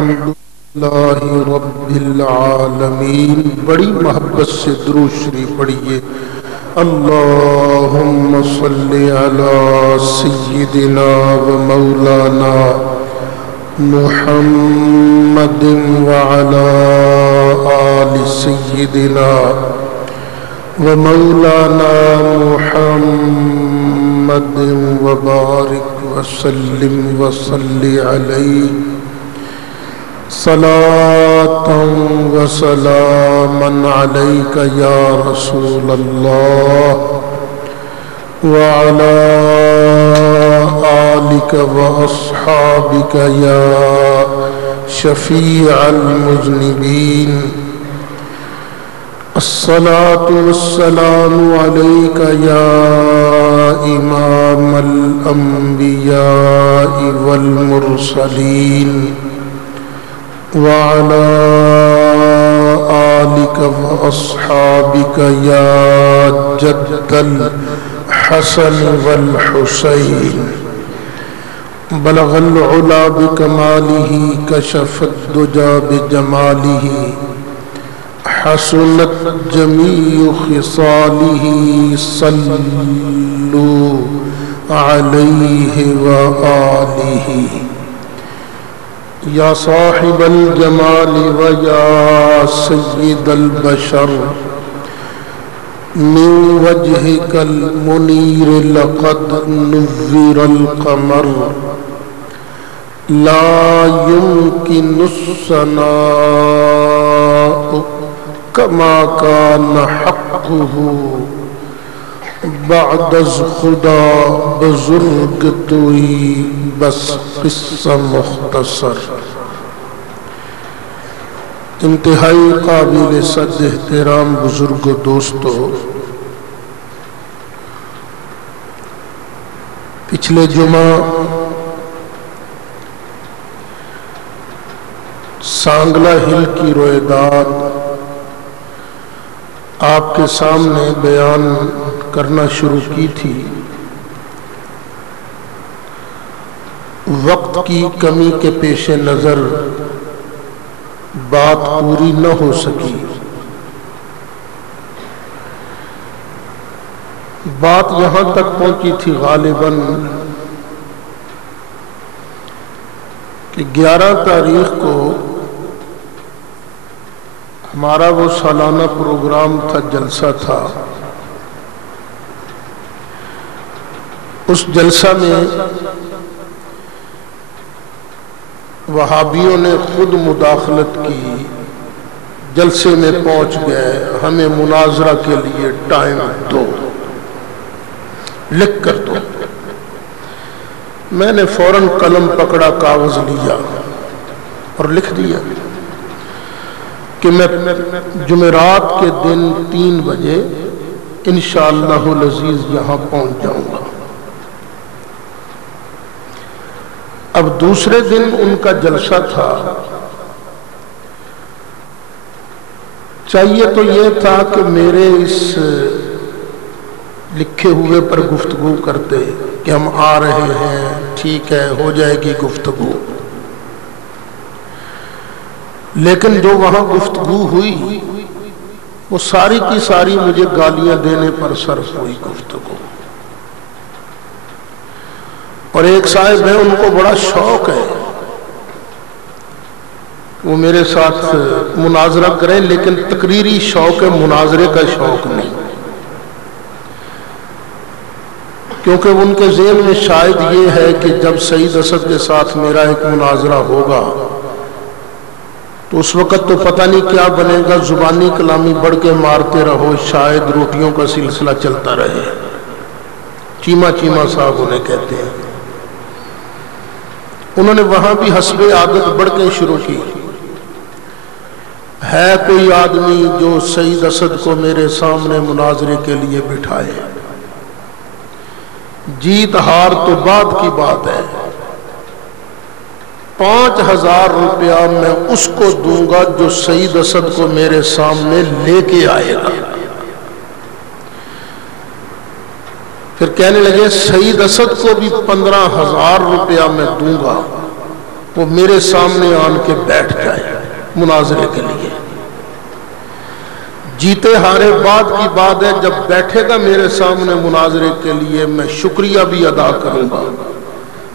الحمدللہ رب العالمین. بڑی محبت سے درود شریف پڑھیے. اللہم صلی علی سیدنا و مولانا محمد وعلی آل سیدنا و مولانا محمد وبارک وسلم وصلی علیہ صلاۃ و سلاما علیک یا رسول اللہ وعلی آلک و اصحابک یا شفیع المذنبین. الصلاۃ والسلام علیک یا امام الانبیاء والمرسلین وعلى آلك وأصحابك يا جد الحسن والحسين. بلغ العلا بكماله كشف الدجى بجماله حسنت جميع خصاله صلوا عليه وآله. یا صاحب الجمال و یا سید البشر من وجهك المنیر لقد نور القمر لا يمكن الثناء كما كان حقه بعد از خدا بزرگ توئی بس قصہ مختصر. انتہائی قابل صد احترام بزرگ و دوستو، پچھلے جمعہ سانگلہ ہل کی رویداد آپ کے سامنے بیان کرنا شروع کی تھی. وقت کی کمی کے پیش نظر بات پوری نہ ہو سکی. بات یہاں تک پہنچی تھی غالباً کہ 11 تاریخ کو ہمارا وہ سالانہ پروگرام تھا، جلسہ تھا. اس جلسہ میں وہابیوں نے خود مداخلت کی، جلسے میں پہنچ گئے، ہمیں مناظرہ کے لیے ٹائم دو، لکھ کر دو. میں نے فوراً قلم پکڑا، کاغذ لیا اور لکھ دیا کہ میں جمعرات کے دن 3 بجے انشاءاللہ العزیز یہاں پہنچ جاؤں گا. اب دوسرے دن ان کا جلسہ تھا. چاہیے تو یہ تھا کہ میرے اس لکھے ہوئے پر گفتگو کرتے کہ ہم آ رہے ہیں، ٹھیک ہے، ہو جائے گی گفتگو. لیکن جو وہاں گفتگو ہوئی وہ ساری کی ساری مجھے گالیاں دینے پر صرف ہوئی گفتگو. اور ایک صاحب ہے، ان کو بڑا شوق ہے وہ میرے ساتھ مناظرہ کریں، لیکن تقریری شوق ہے، مناظرے کا شوق نہیں. کیونکہ ان کے ذہن میں شاید یہ ہے کہ جب سعید اسد کے ساتھ میرا ایک مناظرہ ہوگا تو اس وقت تو پتہ نہیں کیا بنے گا، زبانی کلامی بڑھ کے مارتے رہو، شاید روٹیوں کا سلسلہ چلتا رہے. چیمہ چیمہ صاحب انہیں کہتے ہیں. انہوں نے وہاں بھی حسب عادت بڑھ کے شروع کی. ہے کوئی آدمی جو سعید اسد کو میرے سامنے مناظرے کے لیے بٹھائے؟ جیت ہار تو بعد کی بات ہے. 5,000 روپیہ میں اس کو دوں گا جو سعید اسد کو میرے سامنے لے کے آئے گا. پھر کہنے لگے سعید اسد کو بھی 15,000 روپیہ میں دوں گا وہ میرے سامنے آن کے بیٹھ جائے مناظرے کے لیے. جیتے ہارے بعد کی بات ہے، جب بیٹھے گا میرے سامنے مناظرے کے لیے میں شکریہ بھی ادا کروں گا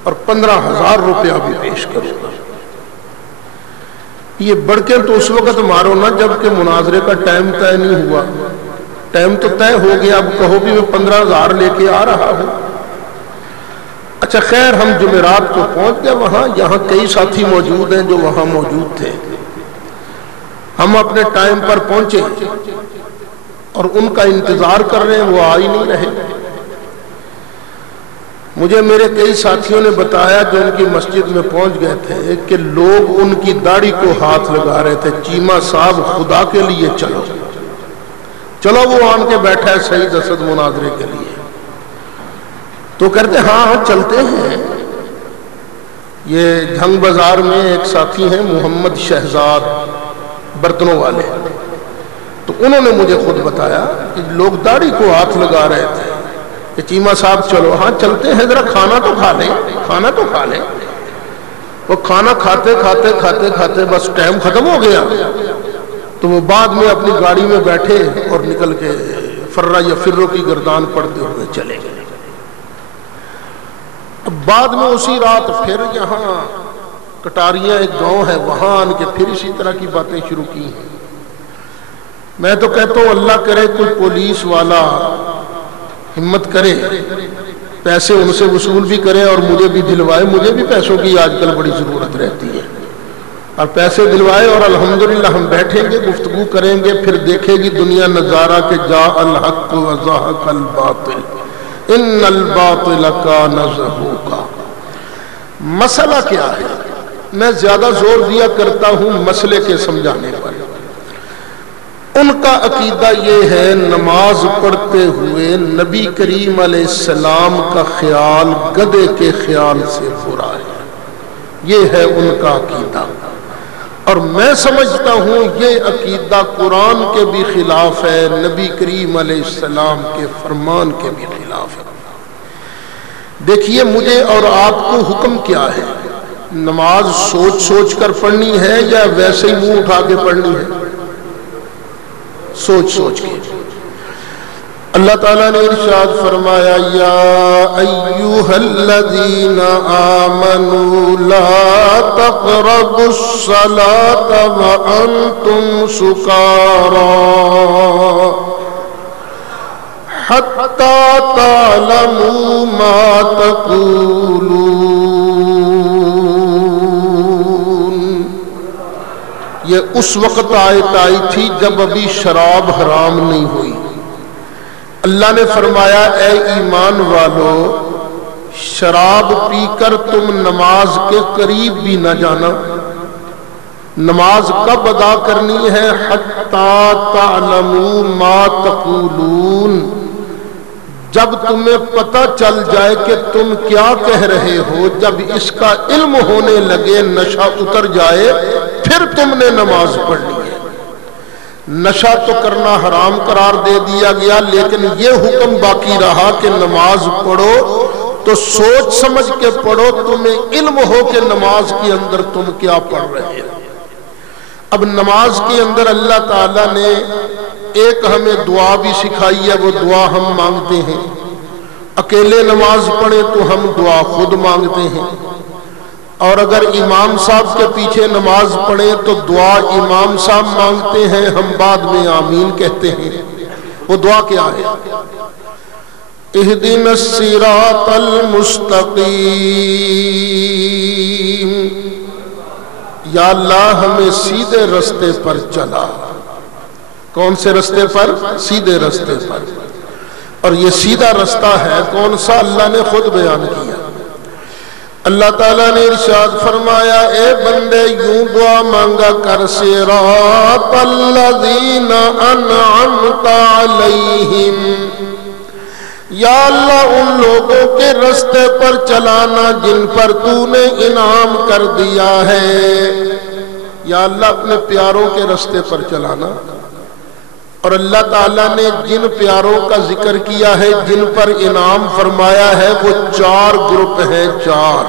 اور 15,000 روپیہ بھی پیش کروں گا. یہ بڑکیں تو اس وقت مارو نا جب کہ مناظرے کا ٹائم طے نہیں ہوا. ٹائم تو طے ہو گیا، اب کہو بھی میں 15,000 لے کے آ رہا ہوں. اچھا خیر، ہم جمعرات کو پہنچ گئے وہاں. یہاں کئی ساتھی موجود ہیں جو وہاں موجود تھے. ہم اپنے ٹائم پر پہنچے اور ان کا انتظار کر رہے ہیں، وہ آ ہی نہیں رہے. مجھے میرے کئی ساتھیوں نے بتایا جو ان کی مسجد میں پہنچ گئے تھے کہ لوگ ان کی داڑھی کو ہاتھ لگا رہے تھے، چیمہ صاحب خدا کے لیے چلو چلو. وہ آن کے بیٹھا ہے سعید اسد مناظرے کے لیے. تو کہتے ہاں چلتے ہیں. یہ جھنگ بازار میں ایک ساتھی ہیں محمد شہزاد برتنوں والے، تو انہوں نے مجھے خود بتایا کہ لوگ داڑھی کو ہاتھ لگا رہے تھے کہ چیمہ صاحب چلو. ہاں چلتے ہیں، ذرا کھانا تو کھا لیں، کھانا تو کھا لیں. وہ کھانا کھاتے کھاتے کھاتے کھاتے بس ٹائم ختم ہو گیا. تو وہ بعد میں اپنی گاڑی میں بیٹھے اور نکل کے فرہ یا فرو کی گردان پڑتے ہوئے چلے گئے. اب بعد میں اسی رات پھر یہاں کٹاریاں ایک گاؤں ہے، وہاں آن کے پھر اسی طرح کی باتیں شروع کی ہیں. میں تو کہتا ہوں اللہ کرے کوئی پولیس والا ہمت کرے، پیسے ان سے وصول بھی کرے اور مجھے بھی دلوائے. مجھے بھی پیسوں کی آج کل بڑی ضرورت رہتی ہے، اور پیسے دلوائے اور الحمدللہ ہم بیٹھیں گے، گفتگو کریں گے، پھر دیکھے گی دنیا نظارہ کہ جاء الحق وزهق الباطل ان الباطل کان زہوقا. مسئلہ کیا ہے؟ میں زیادہ زور دیا کرتا ہوں مسئلے کے سمجھانے پر. ان کا عقیدہ یہ ہے نماز پڑھتے ہوئے نبی کریم علیہ السلام کا خیال گدھے کے خیال سے برا ہے. یہ ہے ان کا عقیدہ، اور میں سمجھتا ہوں یہ عقیدہ قرآن کے بھی خلاف ہے، نبی کریم علیہ السلام کے فرمان کے بھی خلاف ہے. دیکھیے مجھے اور آپ کو حکم کیا ہے؟ نماز سوچ سوچ کر پڑھنی ہے یا ویسے ہی منہ اٹھا کے پڑھنی ہے؟ سوچ سوچ کے. اللہ تعالیٰ نے ارشاد فرمایا یا ایوہا الذین آمنوا لا تقربوا الصلاة وانتم سکارا حتی تعلموا ما تقولون. یہ اس وقت آیت آئی تھی جب ابھی شراب حرام نہیں ہوئی. اللہ نے فرمایا اے ایمان والو، شراب پی کر تم نماز کے قریب بھی نہ جانا. نماز کب ادا کرنی ہے؟ حتی تعلموا ما تقولون، جب تمہیں پتہ چل جائے کہ تم کیا کہہ رہے ہو. جب اس کا علم ہونے لگے، نشہ اتر جائے، پھر تم نے نماز پڑھنی ہے. نشہ تو کرنا حرام قرار دے دیا گیا، لیکن یہ حکم باقی رہا کہ نماز پڑھو تو سوچ سمجھ کے پڑھو، تمہیں علم ہو کہ نماز کے اندر تم کیا پڑھ رہے ہو. اب نماز کے اندر اللہ تعالیٰ نے ایک ہمیں دعا بھی سکھائی ہے، وہ دعا ہم مانگتے ہیں. اکیلے نماز پڑھیں تو ہم دعا خود مانگتے ہیں، اور اگر امام صاحب کے پیچھے نماز پڑھیں تو دعا امام صاحب مانگتے ہیں، ہم بعد میں آمین کہتے ہیں. وہ دعا کیا ہے؟ اہدنا الصراط المستقیم، یا اللہ ہمیں سیدھے رستے پر چلا. کون سے رستے پر؟ سیدھے رستے پر. اور یہ سیدھا رستہ ہے کون سا؟ اللہ نے خود بیان کیا. اللہ تعالیٰ نے ارشاد فرمایا اے بندے یوں دعا مانگا کر صراط الذین انعمت علیہم، یا اللہ ان لوگوں کے رستے پر چلانا جن پر تو نے انعام کر دیا ہے. یا اللہ اپنے پیاروں کے رستے پر چلانا. اور اللہ تعالیٰ نے جن پیاروں کا ذکر کیا ہے، جن پر انعام فرمایا ہے، وہ 4 گروپ ہیں. 4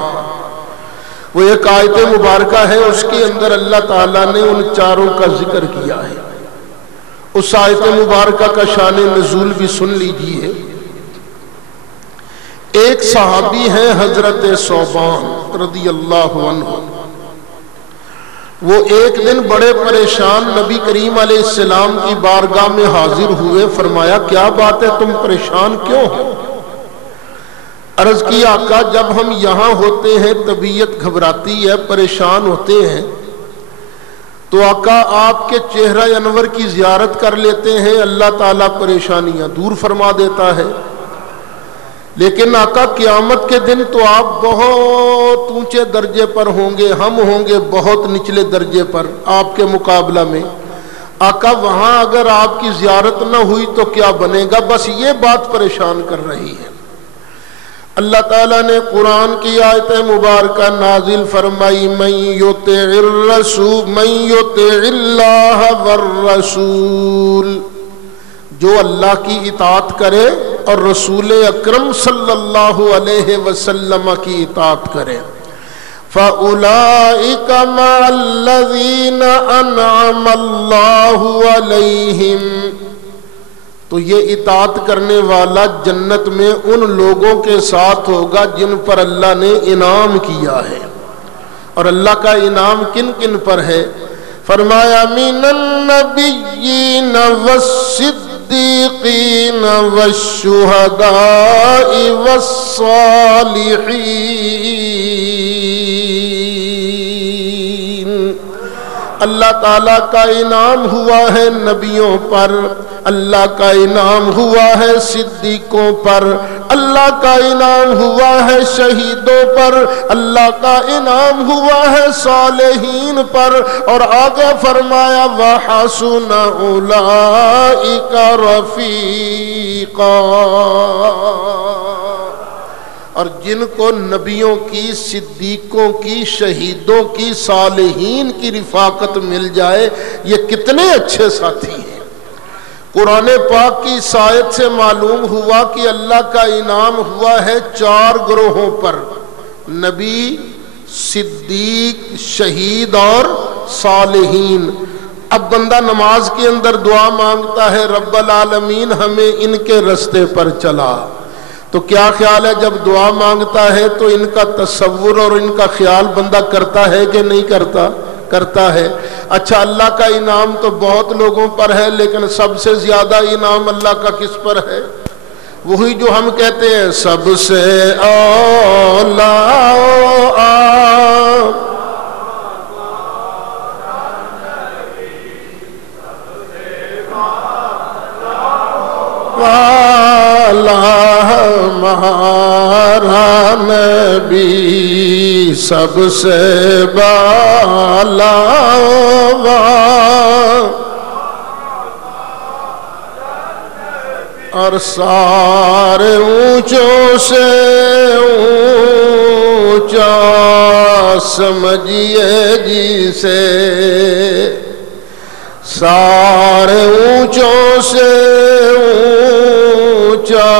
وہ ایک آیت مبارکہ ہے، اس کے اندر اللہ تعالیٰ نے ان چاروں کا ذکر کیا ہے۔ اس آیت مبارکہ کا شان نزول بھی سن لیجیے۔ ایک صحابی ہیں حضرت ثوبان رضی اللہ عنہ، وہ ایک دن بڑے پریشان نبی کریم علیہ السلام کی بارگاہ میں حاضر ہوئے۔ فرمایا کیا بات ہے، تم پریشان کیوں ہو؟ عرض کی آقا جب ہم یہاں ہوتے ہیں طبیعت گھبراتی ہے، پریشان ہوتے ہیں، تو آقا آپ کے چہرہ انور کی زیارت کر لیتے ہیں، اللہ تعالیٰ پریشانیاں دور فرما دیتا ہے۔ لیکن آقا قیامت کے دن تو آپ بہت اونچے درجے پر ہوں گے، ہم ہوں گے بہت نچلے درجے پر آپ کے مقابلہ میں۔ آقا وہاں اگر آپ کی زیارت نہ ہوئی تو کیا بنے گا؟ بس یہ بات پریشان کر رہی ہے۔ اللہ تعالیٰ نے قرآن کی آیت مبارکہ نازل فرمائی، من یطع اللہ والرسول، جو اللہ کی اطاعت کرے اور رسول اکرم صلی اللہ علیہ وسلم کی اطاعت کرے، فَأُولَئِكَ مَعَ الَّذِينَ أَنْعَمَ اللَّهُ عَلَيْهِمْ، تو یہ اطاعت کرنے والا جنت میں ان لوگوں کے ساتھ ہوگا جن پر اللہ نے انعام کیا ہے۔ اور اللہ کا انعام کن کن پر ہے؟ فرمایا من النبیین والصدیقین والشہداء والصالحین۔ اللہ تعالیٰ کا انعام ہوا ہے نبیوں پر، اللہ کا انعام ہوا ہے صدیقوں پر، اللہ کا انعام ہوا ہے شہیدوں پر، اللہ کا انعام ہوا ہے صالحین پر، اور آگے فرمایا وَحَسُنَ أُولَئِكَ رَفِيقًا، اور جن کو نبیوں کی، صدیقوں کی، شہیدوں کی، صالحین کی رفاقت مل جائے، یہ کتنے اچھے ساتھی ہیں۔ قرآن پاک کی اس آیت سے معلوم ہوا کہ اللہ کا انعام ہوا ہے 4 گروہوں پر، نبی، صدیق، شہید اور صالحین۔ اب بندہ نماز کے اندر دعا مانگتا ہے رب العالمین ہمیں ان کے رستے پر چلا، تو کیا خیال ہے جب دعا مانگتا ہے تو ان کا تصور اور ان کا خیال بندہ کرتا ہے کہ نہیں کرتا؟ کرتا ہے۔ اچھا اللہ کا انعام تو بہت لوگوں پر ہے، لیکن سب سے زیادہ انعام اللہ کا کس پر ہے؟ وہی جو ہم کہتے ہیں سب سے اولا ہمارا نبی سب سے بالا، اور سارے اونچوں سے اونچا سمجھیے جسے، سارے اونچوں سے اونچا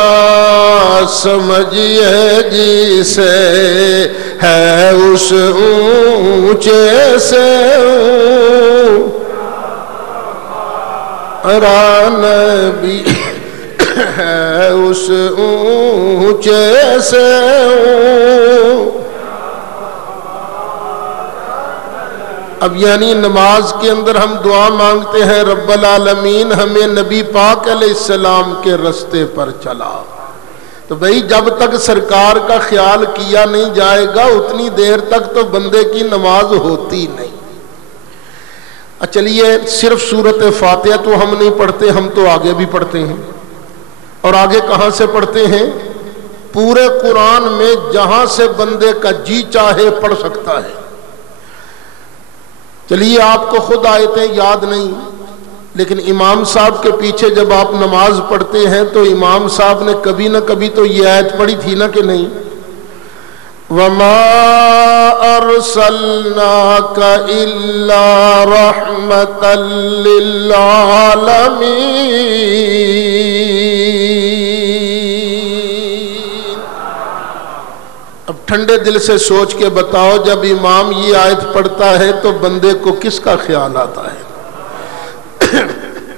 سمجھیے جسے، ہے اس اونچے سے ہمارا نبی، ہے اس اونچے سے اب یعنی نماز کے اندر ہم دعا مانگتے ہیں رب العالمین ہمیں نبی پاک علیہ السلام کے رستے پر چلا، تو بھئی جب تک سرکار کا خیال کیا نہیں جائے گا اتنی دیر تک تو بندے کی نماز ہوتی نہیں۔ چلیے صرف سورۃ فاتحہ تو ہم نہیں پڑھتے، ہم تو آگے بھی پڑھتے ہیں، اور آگے کہاں سے پڑھتے ہیں؟ پورے قرآن میں جہاں سے بندے کا جی چاہے پڑھ سکتا ہے۔ چلیے آپ کو خود آیتیں یاد نہیں، لیکن امام صاحب کے پیچھے جب آپ نماز پڑھتے ہیں تو امام صاحب نے کبھی نہ کبھی تو یہ آیت پڑھی تھی نا کہ نہیں؟ وَمَا أَرْسَلْنَاكَ إِلَّا رَحْمَةً لِّلْعَالَمِينَ۔ اب ٹھنڈے دل سے سوچ کے بتاؤ، جب امام یہ آیت پڑھتا ہے تو بندے کو کس کا خیال آتا ہے؟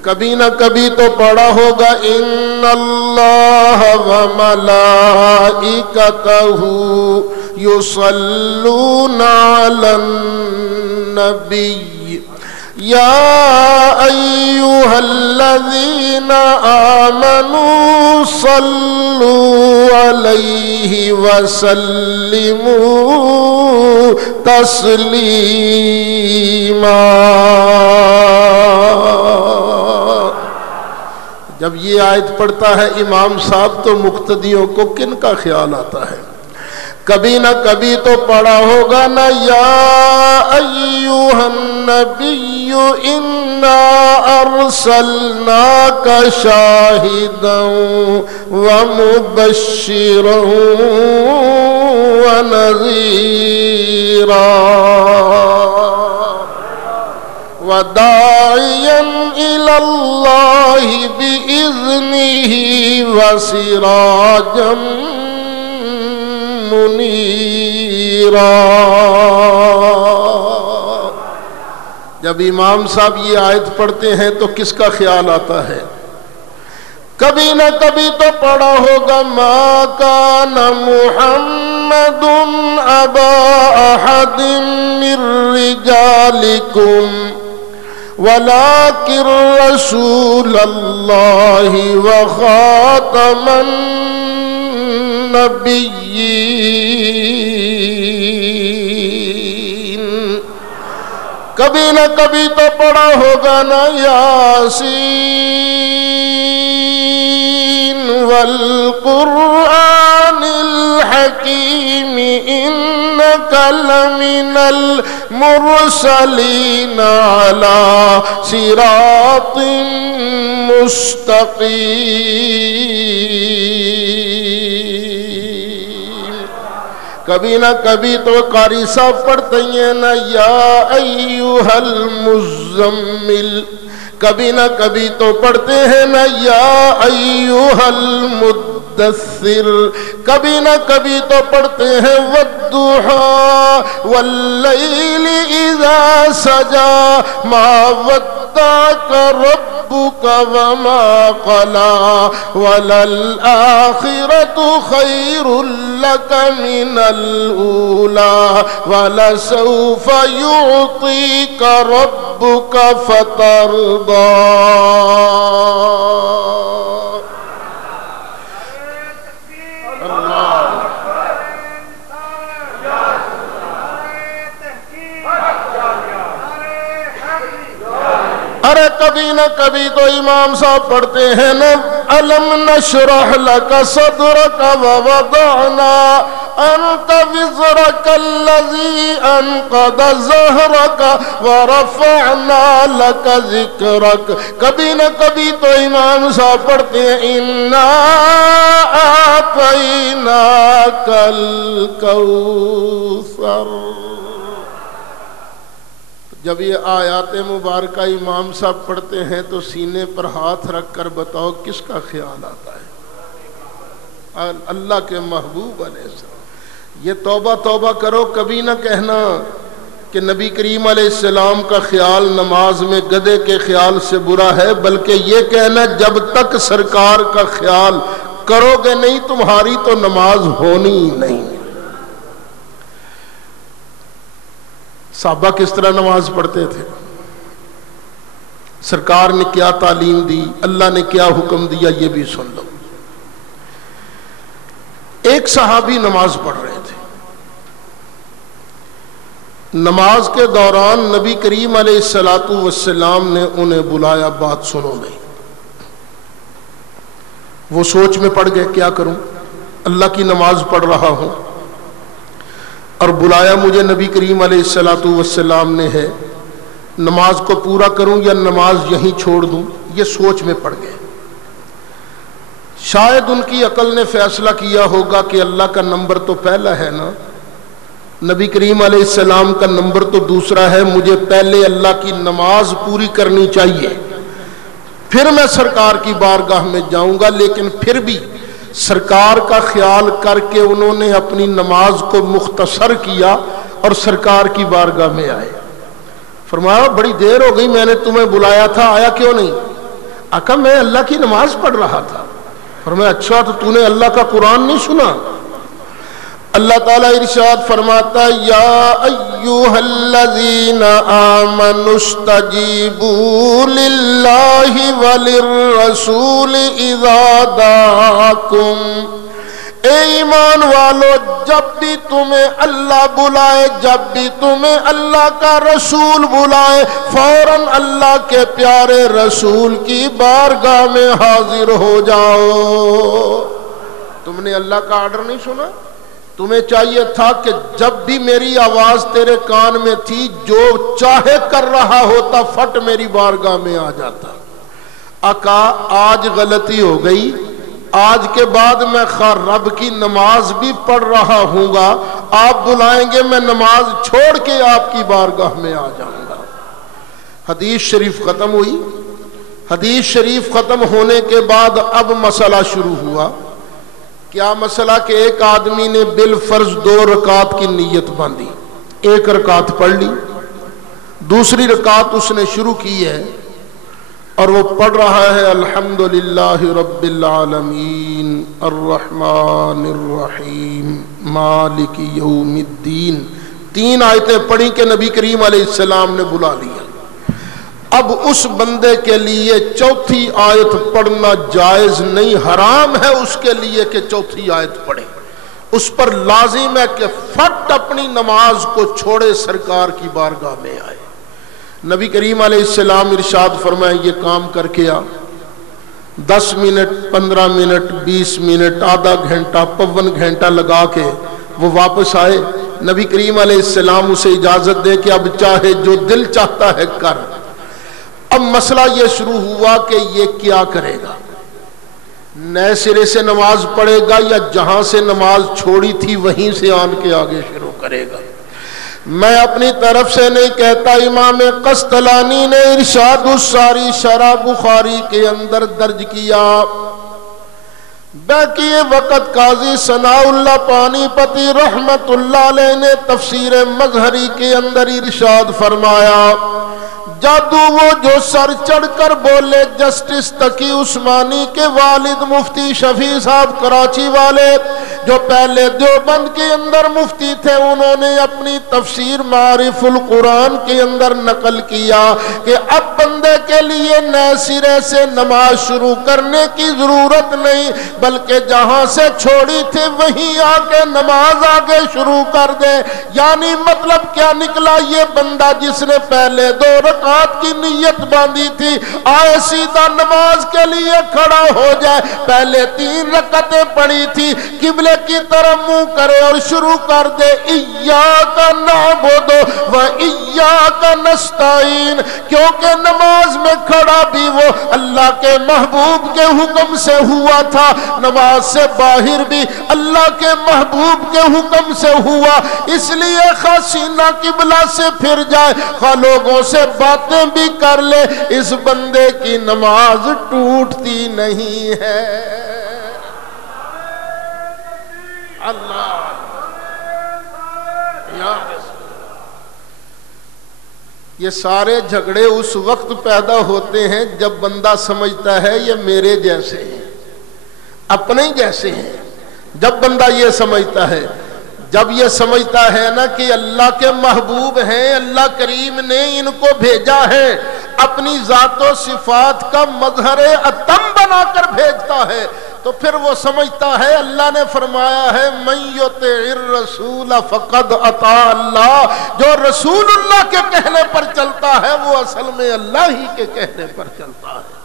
کبھی نہ کبھی تو پڑھا ہوگا ان اللہ و ملائکتہ یصلون علی النبی یا ایھا الذین آمنوا صلوا علیہ وسلموا تسلیما۔ جب یہ آیت پڑھتا ہے امام صاحب تو مقتدیوں کو کن کا خیال آتا ہے؟ کبھی نہ کبھی تو پڑھا ہوگا نا یا ایھا النبی انا ارسلناک شاہدا ومبشرا ونذیرا وداعیا الی اللہ بإذنہ وسراجا منیرا۔ جب امام صاحب یہ آیت پڑھتے ہیں تو کس کا خیال آتا ہے؟ کبھی نہ کبھی تو پڑھا ہوگا ما کان محمد ابا احد من رجالکم ولکن رسول اللہ وخاتم النبیین۔ کبھی نہ کبھی تو پڑھا ہوگا نا یاسین والقرآن الحکیم انک لمن المرسلین علی صراط مستقیم۔ کبھی نہ کبھی تو قاری صاحب پڑھتے ہیں نا یا ایھا المزمل، کبھی نہ کبھی تو پڑھتے ہیں نا یا ایھا المدثر، کبھی نہ کبھی تو پڑھتے ہیں والضحی واللیل اذا سجا ما ودعک ربک وما قلی وللآخرۃ خیر لک من الأولی ولسوف یعطیک ربک فترضی۔ ارے کبھی نہ کبھی تو امام صاحب پڑھتے ہیں نا الم نشرح لک صدرک ووضعنا عنک وزرک الذی انقض ظہرک ورفعنا لک ذکرک۔ کبھی نہ کبھی تو امام صاحب پڑھتے ہیں انا اعطیناک الکوثر۔ جب یہ آیات مبارکہ امام صاحب پڑھتے ہیں تو سینے پر ہاتھ رکھ کر بتاؤ کس کا خیال آتا ہے؟ اللہ کے محبوب علیہ السلام۔ یہ توبہ توبہ کرو، کبھی نہ کہنا کہ نبی کریم علیہ السلام کا خیال نماز میں گدھے کے خیال سے برا ہے، بلکہ یہ کہنا جب تک سرکار کا خیال کرو گے نہیں تمہاری تو نماز ہونی ہی نہیں۔ صحابہ کس طرح نماز پڑھتے تھے؟ سرکار نے کیا تعلیم دی، اللہ نے کیا حکم دیا، یہ بھی سن لو۔ ایک صحابی نماز پڑھ رہے تھے، نماز کے دوران نبی کریم علیہ السلام نے انہیں بلایا، بات سنو بھائی۔ وہ سوچ میں پڑ گئے کیا کروں، اللہ کی نماز پڑھ رہا ہوں اور بلایا مجھے نبی کریم علیہ السلام نے ہے، نماز کو پورا کروں یا نماز یہیں چھوڑ دوں؟ یہ سوچ میں پڑ گئے۔ شاید ان کی عقل نے فیصلہ کیا ہوگا کہ اللہ کا نمبر تو پہلا ہے نا، نبی کریم علیہ السلام کا نمبر تو دوسرا ہے، مجھے پہلے اللہ کی نماز پوری کرنی چاہیے، پھر میں سرکار کی بارگاہ میں جاؤں گا۔ لیکن پھر بھی سرکار کا خیال کر کے انہوں نے اپنی نماز کو مختصر کیا اور سرکار کی بارگاہ میں آئے. فرمایا بڑی دیر ہو گئی, میں نے تمہیں بلایا تھا, آیا کیوں نہیں؟ آقا میں اللہ کی نماز پڑھ رہا تھا. فرمایا اچھا تو نے اللہ کا قرآن نہیں سنا؟ اللہ تعالیٰ ارشاد فرماتا یا ایھا الذین آمنوا استجیبوا للہ وللرسول اذا دعاکم. اے ایمان والو, جب بھی تمہیں اللہ بلائے, جب بھی تمہیں اللہ کا رسول بلائے, فوراً اللہ کے پیارے رسول کی بارگاہ میں حاضر ہو جاؤ. تم نے اللہ کا آرڈر نہیں سنا؟ تمہیں چاہیے تھا کہ جب بھی میری آواز تیرے کان میں تھی, جو چاہے کر رہا ہوتا فٹ میری بارگاہ میں آ جاتا. آقا آج غلطی ہو گئی, آج کے بعد میں خواہ رب کی نماز بھی پڑھ رہا ہوں گا, آپ بلائیں گے میں نماز چھوڑ کے آپ کی بارگاہ میں آ جاؤں گا. حدیث شریف ختم ہوئی. حدیث شریف ختم ہونے کے بعد اب مسئلہ شروع ہوا. کیا مسئلہ کہ ایک آدمی نے بالفرض 2 رکعت کی نیت باندھی, 1 رکعت پڑھ لی, دوسری رکعت اس نے شروع کی ہے اور وہ پڑھ رہا ہے الحمدللہ رب العالمین الرحمن الرحیم مالک یوم الدین. 3 آیتیں پڑھی کہ نبی کریم علیہ السلام نے بلا لیا. اب اس بندے کے لیے 4تھی آیت پڑھنا جائز نہیں, حرام ہے اس کے لیے کہ 4تھی آیت پڑھے. اس پر لازم ہے کہ فٹ اپنی نماز کو چھوڑے, سرکار کی بارگاہ میں آئے. نبی کریم علیہ السلام ارشاد فرمائے یہ کام کر کے آ. 10 منٹ 15 منٹ 20 منٹ آدھا گھنٹہ پون گھنٹہ لگا کے وہ واپس آئے. نبی کریم علیہ السلام اسے اجازت دے کہ اب چاہے جو دل چاہتا ہے کر. اب مسئلہ یہ شروع ہوا کہ یہ کیا کرے گا, نئے سرے سے نماز پڑھے گا یا جہاں سے نماز چھوڑی تھی وہیں سے آن کے آگے شروع کرے گا. میں اپنی طرف سے نہیں کہتا, امام قسطلانی نے ارشاد الساری شرح بخاری کے اندر درج کیا. باقی وقت قاضی ثناء اللہ پانی پتی رحمت اللہ علیہ نے تفسیر مظہری کے اندر ارشاد فرمایا جادو وہ جو سر چڑھ کر بولے جسٹس تقی عثمانی کے والد مفتی شفیع صاحب کراچی والے, جو پہلے دیوبند کے اندر مفتی تھے, انہوں نے اپنی تفسیر معارف القرآن کے اندر نقل کیا کہ اب بندے کے لیے نئے سرے سے نماز شروع کرنے کی ضرورت نہیں, بلکہ جہاں سے چھوڑی تھی وہیں آ کے نماز آگے شروع کر دے. یعنی مطلب کیا نکلا, یہ بندہ جس نے پہلے 2 رکعت کی نیت باندھی تھی, آئے سیدھا نماز کے لیے کھڑا ہو جائے, پہلے 3 رکعتیں پڑھی تھی, قبلے کی طرف منہ کرے اور شروع کر دے ایاک نعبد و ایاک نستعین. کیونکہ نماز میں کھڑا بھی وہ اللہ کے محبوب کے حکم سے ہوا تھا, نماز سے باہر بھی اللہ کے محبوب کے حکم سے ہوا. اس لیے خاسینہ قبلہ سے پھر جائے, خواہ لوگوں سے باتیں بھی کر لے, اس بندے کی نماز ٹوٹتی نہیں ہے. اللہ یا یہ سارے جھگڑے اس وقت پیدا ہوتے ہیں جب بندہ سمجھتا ہے یہ میرے جیسے ہیں, اپنے ہی جیسے ہیں. جب بندہ یہ سمجھتا ہے, جب یہ سمجھتا ہے نا کہ اللہ کے محبوب ہیں, اللہ کریم نے ان کو بھیجا ہے, اپنی ذات و صفات کا مظہر اتم بنا کر بھیجتا ہے, تو پھر وہ سمجھتا ہے اللہ نے فرمایا ہے من یطع الرسول فقد اطاع اللہ, جو رسول اللہ کے کہنے پر چلتا ہے وہ اصل میں اللہ ہی کے کہنے پر چلتا ہے.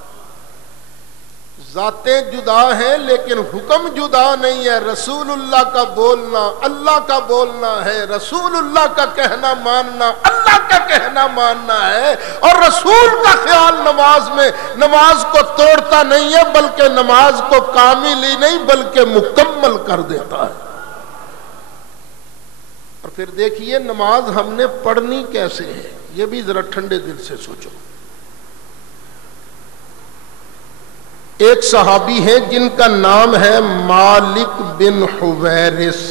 ذاتیں جدا ہیں لیکن حکم جدا نہیں ہے. رسول اللہ کا بولنا اللہ کا بولنا ہے, رسول اللہ کا کہنا ماننا اللہ کا کہنا ماننا ہے. اور رسول کا خیال نماز میں نماز کو توڑتا نہیں ہے, بلکہ نماز کو کامل ہی نہیں بلکہ مکمل کر دیتا ہے. اور پھر دیکھیے نماز ہم نے پڑھنی کیسے ہے, یہ بھی ذرا ٹھنڈے دل سے سوچو. ایک صحابی ہیں جن کا نام ہے مالک بن حویرث،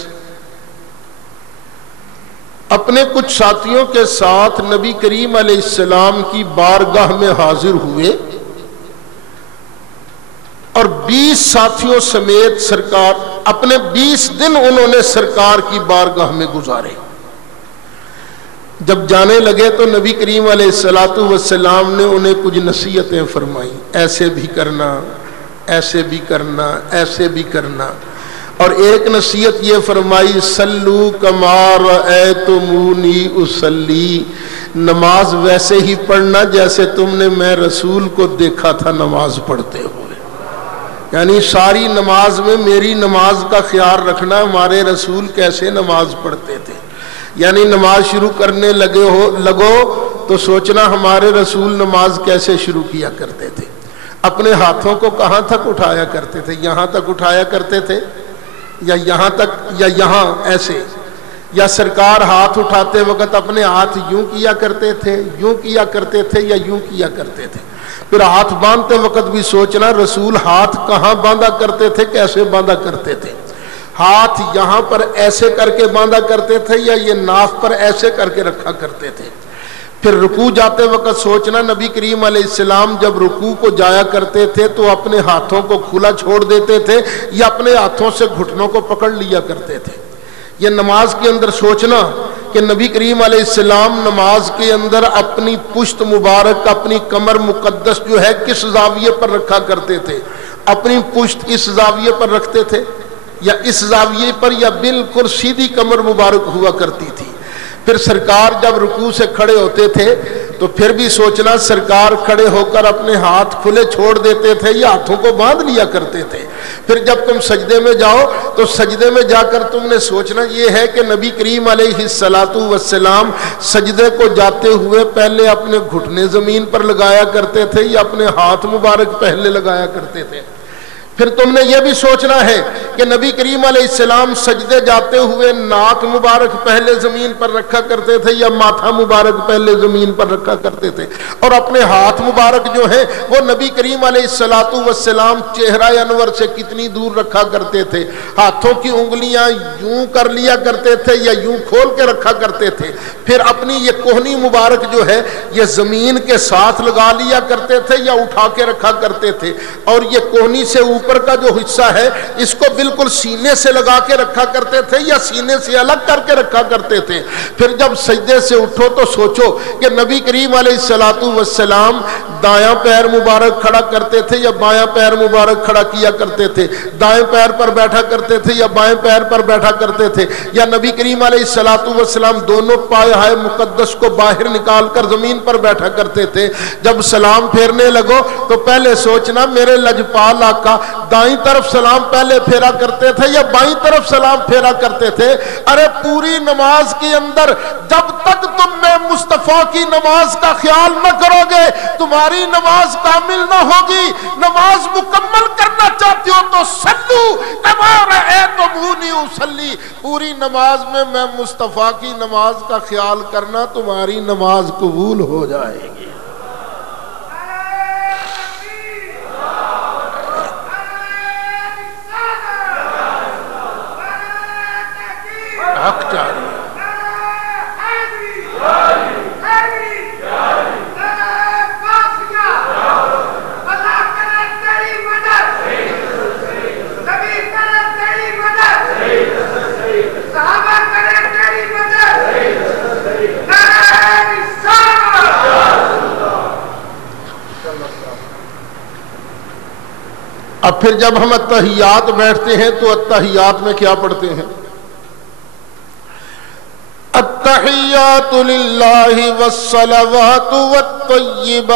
اپنے کچھ ساتھیوں کے ساتھ نبی کریم علیہ السلام کی بارگاہ میں حاضر ہوئے اور 20 ساتھیوں سمیت سرکار اپنے 20 دن انہوں نے سرکار کی بارگاہ میں گزارے۔ جب جانے لگے تو نبی کریم علیہ السلام نے انہیں کچھ نصیحتیں فرمائیں، ایسے بھی کرنا، ایسے بھی کرنا، ایسے بھی کرنا، اور ایک نصیحت یہ فرمائی سلو کما رأیتمونی اصلی، نماز ویسے ہی پڑھنا جیسے تم نے میں رسول کو دیکھا تھا نماز پڑھتے ہوئے، یعنی ساری نماز میں میری نماز کا خیال رکھنا، ہمارے رسول کیسے نماز پڑھتے تھے، یعنی نماز شروع کرنے لگو تو سوچنا ہمارے رسول نماز کیسے شروع کیا کرتے تھے، اپنے ہاتھوں کو کہاں تک اٹھایا کرتے تھے، یہاں تک اٹھایا کرتے تھے یا یہاں تک یا یہاں ایسے، یا سرکار ہاتھ اٹھاتے وقت اپنے ہاتھ یوں کیا کرتے تھے، یوں کیا کرتے تھے یا یوں کیا کرتے تھے، پھر ہاتھ باندھتے وقت بھی سوچنا رسول ہاتھ کہاں باندھا کرتے تھے، کیسے باندھا کرتے تھے، ہاتھ یہاں پر ایسے کر کے باندھا کرتے تھے یا یہ ناف پر ایسے کر کے رکھا کرتے تھے، پھر رکوع جاتے وقت سوچنا نبی کریم علیہ السلام جب رکوع کو جایا کرتے تھے تو اپنے ہاتھوں کو کھلا چھوڑ دیتے تھے یا اپنے ہاتھوں سے گھٹنوں کو پکڑ لیا کرتے تھے۔ یہ نماز کے اندر سوچنا کہ نبی کریم علیہ السلام نماز کے اندر اپنی پشت مبارک، اپنی کمر مقدس جو ہے کس زاویے پر رکھا کرتے تھے، اپنی پشت اس زاویے پر رکھتے تھے یا اس زاویے پر یا بالکل سیدھی کمر مبارک ہوا کرتی تھی۔ پھر سرکار جب رکوع سے کھڑے ہوتے تھے تو پھر بھی سوچنا سرکار کھڑے ہو کر اپنے ہاتھ کھلے چھوڑ دیتے تھے یا ہاتھوں کو باندھ لیا کرتے تھے۔ پھر جب تم سجدے میں جاؤ تو سجدے میں جا کر تم نے سوچنا یہ ہے کہ نبی کریم علیہ السلام سجدے کو جاتے ہوئے پہلے اپنے گھٹنے زمین پر لگایا کرتے تھے یا اپنے ہاتھ مبارک پہلے لگایا کرتے تھے۔ پھر تم نے یہ بھی سوچنا ہے کہ نبی کریم علیہ السلام سجدے جاتے ہوئے ناک مبارک پہلے زمین پر رکھا کرتے تھے یا ماتھا مبارک پہلے زمین پر رکھا کرتے تھے، اور اپنے ہاتھ مبارک جو ہیں وہ نبی کریم علیہ السلام چہرہ انور سے کتنی دور رکھا کرتے تھے، ہاتھوں کی انگلیاں یوں کر لیا کرتے تھے یا یوں کھول کے رکھا کرتے تھے، پھر اپنی یہ کوہنی مبارک جو ہے یہ زمین کے ساتھ لگا لیا کرتے تھے یا اٹھا کے رکھا کرتے تھے، اور یہ کوہنی سے اوپر کا جو حصہ ہے اس کو بالکل سینے سے لگا کے رکھا کرتے تھے یا سینے سے الگ کر کے رکھا کرتے تھے۔ پھر جب سجدے سے اٹھو تو سوچو کہ نبی کریم علیہ السلام دایاں پیر مبارک کھڑا کرتے تھے یا بایاں پیر مبارک کھڑا کیا کرتے تھے، دائیں پیر پر بیٹھا کرتے تھے یا بائیں پیر پر بیٹھا کرتے تھے، یا نبی کریم علیہ السلام دونوں پائے ہائے مقدس کو باہر نکال کر زمین پر بیٹھا کرتے تھے۔ جب سلام پھیرنے لگو تو پہلے سوچنا میرے لجپال آقا دائیں طرف سلام پہلے پھیرا کرتے تھے یا بائیں طرف سلام پھیرا کرتے تھے۔ ارے پوری نماز کے اندر جب تک تم میں مصطفیٰ کی نماز کا خیال نہ کرو گے تمہاری نماز کامل نہ ہوگی۔ نماز مکمل کرنا چاہتے ہو تو صلو کما رأیتمونی اصلی، پوری نماز میں مصطفیٰ کی نماز کا خیال کرنا، تمہاری نماز قبول ہو جائے گی۔ حق جاری اب پھر جب ہم اتحیات بیٹھتے ہیں تو اتحیات میں کیا پڑھتے ہیں؟ التحیات للہ والصلوات والطیبات،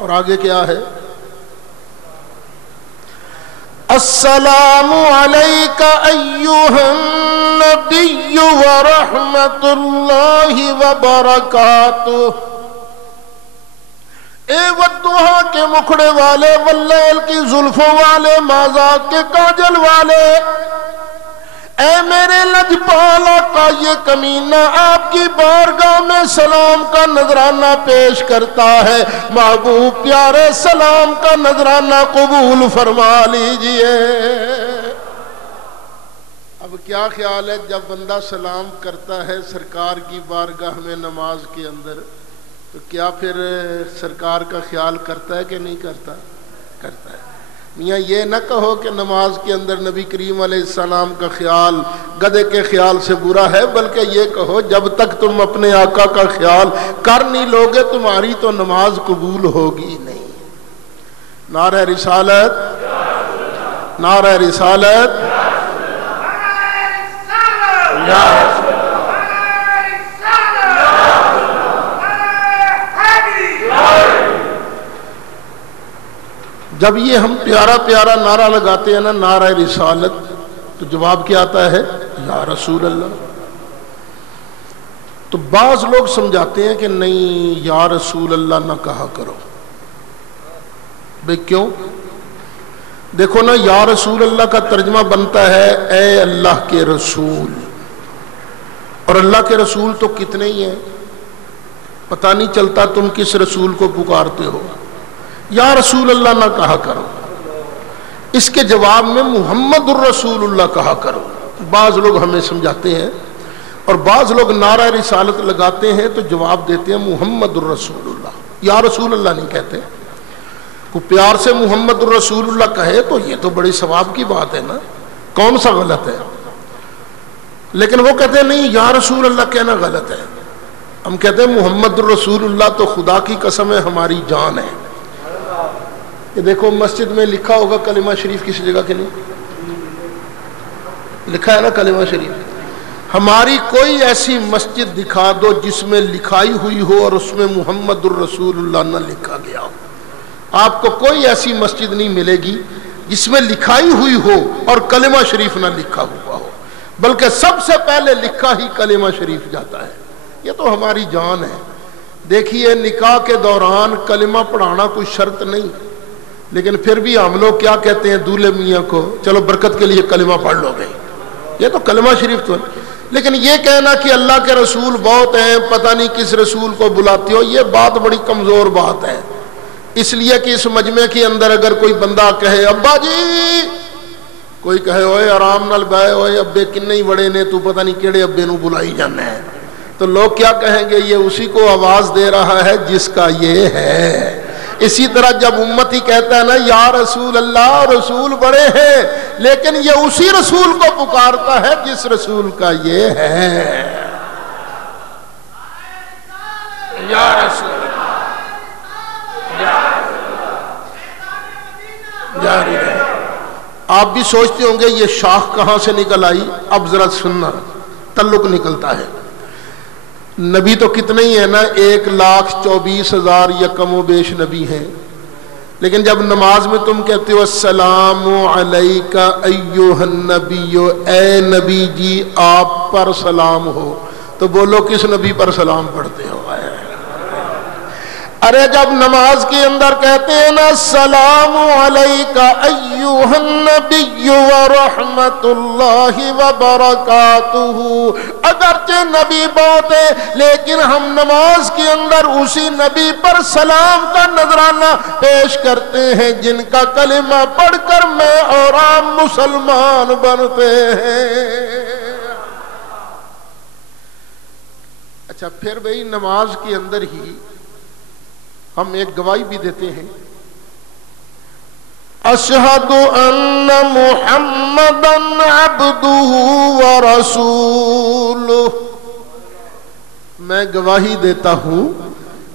اور آگے کیا ہے؟ السلام علیک ایھا النبی ورحمۃ اللہ وبرکاتہ، اے والضحیٰ کے مکھڑے والے، واللیل کی زلفوں والے، مازاق کے کاجل والے، اے میرے لجپالا کا یہ کمینہ آپ کی بارگاہ میں سلام کا نذرانہ پیش کرتا ہے، محبوب پیارے سلام کا نذرانہ قبول فرما لیجئے۔ اب کیا خیال ہے جب بندہ سلام کرتا ہے سرکار کی بارگاہ میں نماز کے اندر، تو کیا پھر سرکار کا خیال کرتا ہے کہ نہیں کرتا؟ کرتا ہے۔ میاں یہ نہ کہو کہ نماز کے اندر نبی کریم علیہ السلام کا خیال گدھے کے خیال سے برا ہے، بلکہ یہ کہو جب تک تم اپنے آقا کا خیال کر نہیں لوگے تمہاری تو نماز قبول ہوگی نہیں۔ نعرہ رسالت، نعرہ رسالت، جب یہ ہم پیارا پیارا نعرہ لگاتے ہیں نا نعرہ رسالت، تو جواب کیا آتا ہے؟ یا رسول اللہ۔ تو بعض لوگ سمجھاتے ہیں کہ نہیں یا رسول اللہ نہ کہا کرو۔ بھئی کیوں؟ دیکھو نا، یا رسول اللہ کا ترجمہ بنتا ہے اے اللہ کے رسول، اور اللہ کے رسول تو کتنے ہی ہیں، پتہ نہیں چلتا تم کس رسول کو پکارتے ہو۔ یا رسول اللہ نہ کہا کرو، اس کے جواب میں محمد الرسول اللہ کہا کرو۔ بعض لوگ ہمیں سمجھاتے ہیں، اور بعض لوگ نعرہ رسالت لگاتے ہیں تو جواب دیتے ہیں محمد الرسول اللہ، یا رسول اللہ نہیں کہتے۔ کو پیار سے محمد الرسول اللہ کہے تو یہ تو بڑی ثواب کی بات ہے نا، کون سا غلط ہے؟ لیکن وہ کہتے ہیں نہیں یا رسول اللہ کہنا غلط ہے۔ ہم کہتے ہیں محمد الرسول اللہ تو خدا کی قسم ہے ہماری جان ہے۔ یہ دیکھو مسجد میں لکھا ہوگا کلمہ شریف کسی جگہ کے نہیں لکھا ہے نا کلمہ شریف؟ ہماری کوئی ایسی مسجد دکھا دو جس میں لکھائی ہوئی ہو اور اس میں محمد الرسول اللہ نہ لکھا گیا ہو۔ آپ کو کوئی ایسی مسجد نہیں ملے گی جس میں لکھائی ہوئی ہو اور کلمہ شریف نہ لکھا ہوا ہو، بلکہ سب سے پہلے لکھا ہی کلمہ شریف جاتا ہے۔ یہ تو ہماری جان ہے۔ دیکھیے نکاح کے دوران کلمہ پڑھانا کوئی شرط نہیں، لیکن پھر بھی ہم لوگ کیا کہتے ہیں دولہے میاں کو، چلو برکت کے لیے کلمہ پڑھ لو گے، یہ تو کلمہ شریف تو ہے۔ لیکن یہ کہنا کہ اللہ کے رسول بہت ہیں، پتہ نہیں کس رسول کو بلاتے ہو، یہ بات بڑی کمزور بات ہے۔ اس لیے کہ اس مجمع کے اندر اگر کوئی بندہ کہے ابا جی، کوئی کہے اوئے آرام نال بے، اوئے ابے کنے بڑے نے، تو پتہ نہیں کیڑے ابے نو بلائی جانا ہے، تو لوگ کیا کہیں گے؟ یہ اسی کو آواز دے رہا ہے جس کا یہ ہے۔ اسی طرح جب امتی کہتا ہے نا یا رسول اللہ، رسول بڑے ہیں، لیکن یہ اسی رسول کو پکارتا ہے جس رسول کا یہ ہے۔ یا رسول جاری رہے۔ آپ بھی سوچتے ہوں گے یہ شاخ کہاں سے نکل آئی؟ اب ذرا سننا، تعلق نکلتا ہے۔ نبی تو کتنے ہی ہیں نا، 1,24,000 یا کم و بیش نبی ہیں، لیکن جب نماز میں تم کہتے ہو السلام علیکہ ایہا النبی، اے نبی جی آپ پر سلام ہو، تو بولو کس نبی پر سلام پڑھتے ہو؟ ارے جب نماز کے اندر کہتے ہیں نا السلام علیکہ ایہا النبی ورحمت اللہ وبرکاتہ، اگرچہ نبی بہت ہے لیکن ہم نماز کے اندر اسی نبی پر سلام کا نذرانہ پیش کرتے ہیں جن کا کلمہ پڑھ کر میں اور آپ مسلمان بنتے ہیں۔ اچھا پھر بھئی نماز کے اندر ہی ہم ایک گواہی بھی دیتے ہیں، اشہد ان محمدا عبدہ ورسولہ، میں گواہی دیتا ہوں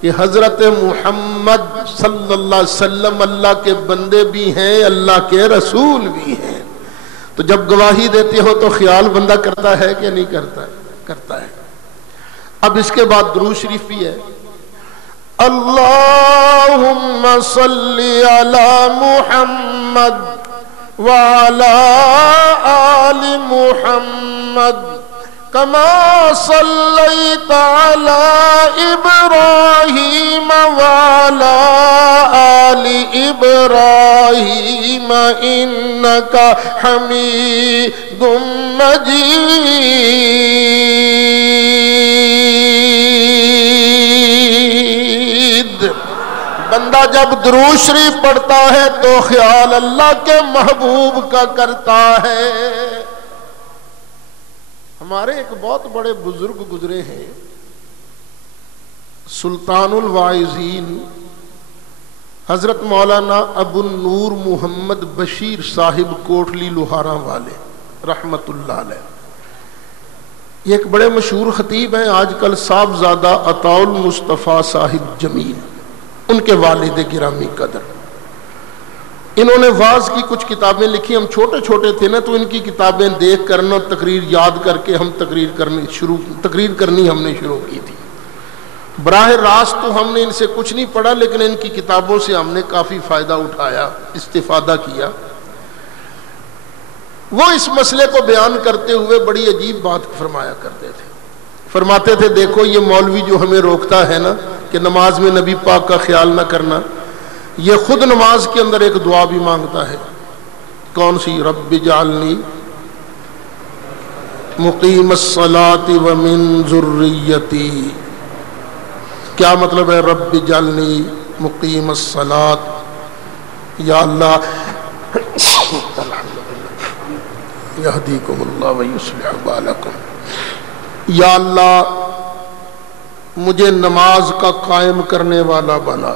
کہ حضرت محمد صلی اللہ علیہ وسلم اللہ کے بندے بھی ہیں، اللہ کے رسول بھی ہیں۔ تو جب گواہی دیتے ہو تو خیال بندہ کرتا ہے کہ نہیں کرتا؟ کرتا ہے۔ اب اس کے بعد درود شریف بھی ہے، اللہم صلی علی محمد وعلی آل محمد کما صلیت علی ابراہیم وعلی آل آل ابراہیم انکا حمید مجید۔ بندہ جب درود شریف پڑھتا ہے تو خیال اللہ کے محبوب کا کرتا ہے۔ ہمارے ایک بہت بڑے بزرگ گزرے ہیں، سلطان الواعظین حضرت مولانا ابو النور محمد بشیر صاحب کوٹلی لوہارا والے رحمت اللہ علیہ۔ یہ ایک بڑے مشہور خطیب ہیں، آج کل صاحبزادہ عطاء المصطفیٰ صاحب جمیل، ان کے والد گرامی قدر۔ انہوں نے واعظ کی کچھ کتابیں لکھی، ہم چھوٹے چھوٹے تھے نا تو ان کی کتابیں دیکھ کرنا تقریر یاد کر کے ہم تقریر کرنی ہم نے شروع کی تھی۔ براہ راست تو ہم نے ان سے کچھ نہیں پڑھا، لیکن ان کی کتابوں سے ہم نے کافی فائدہ اٹھایا، استفادہ کیا۔ وہ اس مسئلے کو بیان کرتے ہوئے بڑی عجیب بات فرمایا کرتے تھے۔ فرماتے تھے دیکھو یہ مولوی جو ہمیں روکتا ہے نا کہ نماز میں نبی پاک کا خیال نہ کرنا، یہ خود نماز کے اندر ایک دعا بھی مانگتا ہے۔ کون سی؟ رب اجعلنی مقیم الصلاۃ ومن ذریتی۔ کیا مطلب ہے رب اجعلنی مقیم الصلاۃ؟ یا اللہ یہدیکم اللہ ویصلح بالکم، یا اللہ مجھے نماز کا قائم کرنے والا بنا،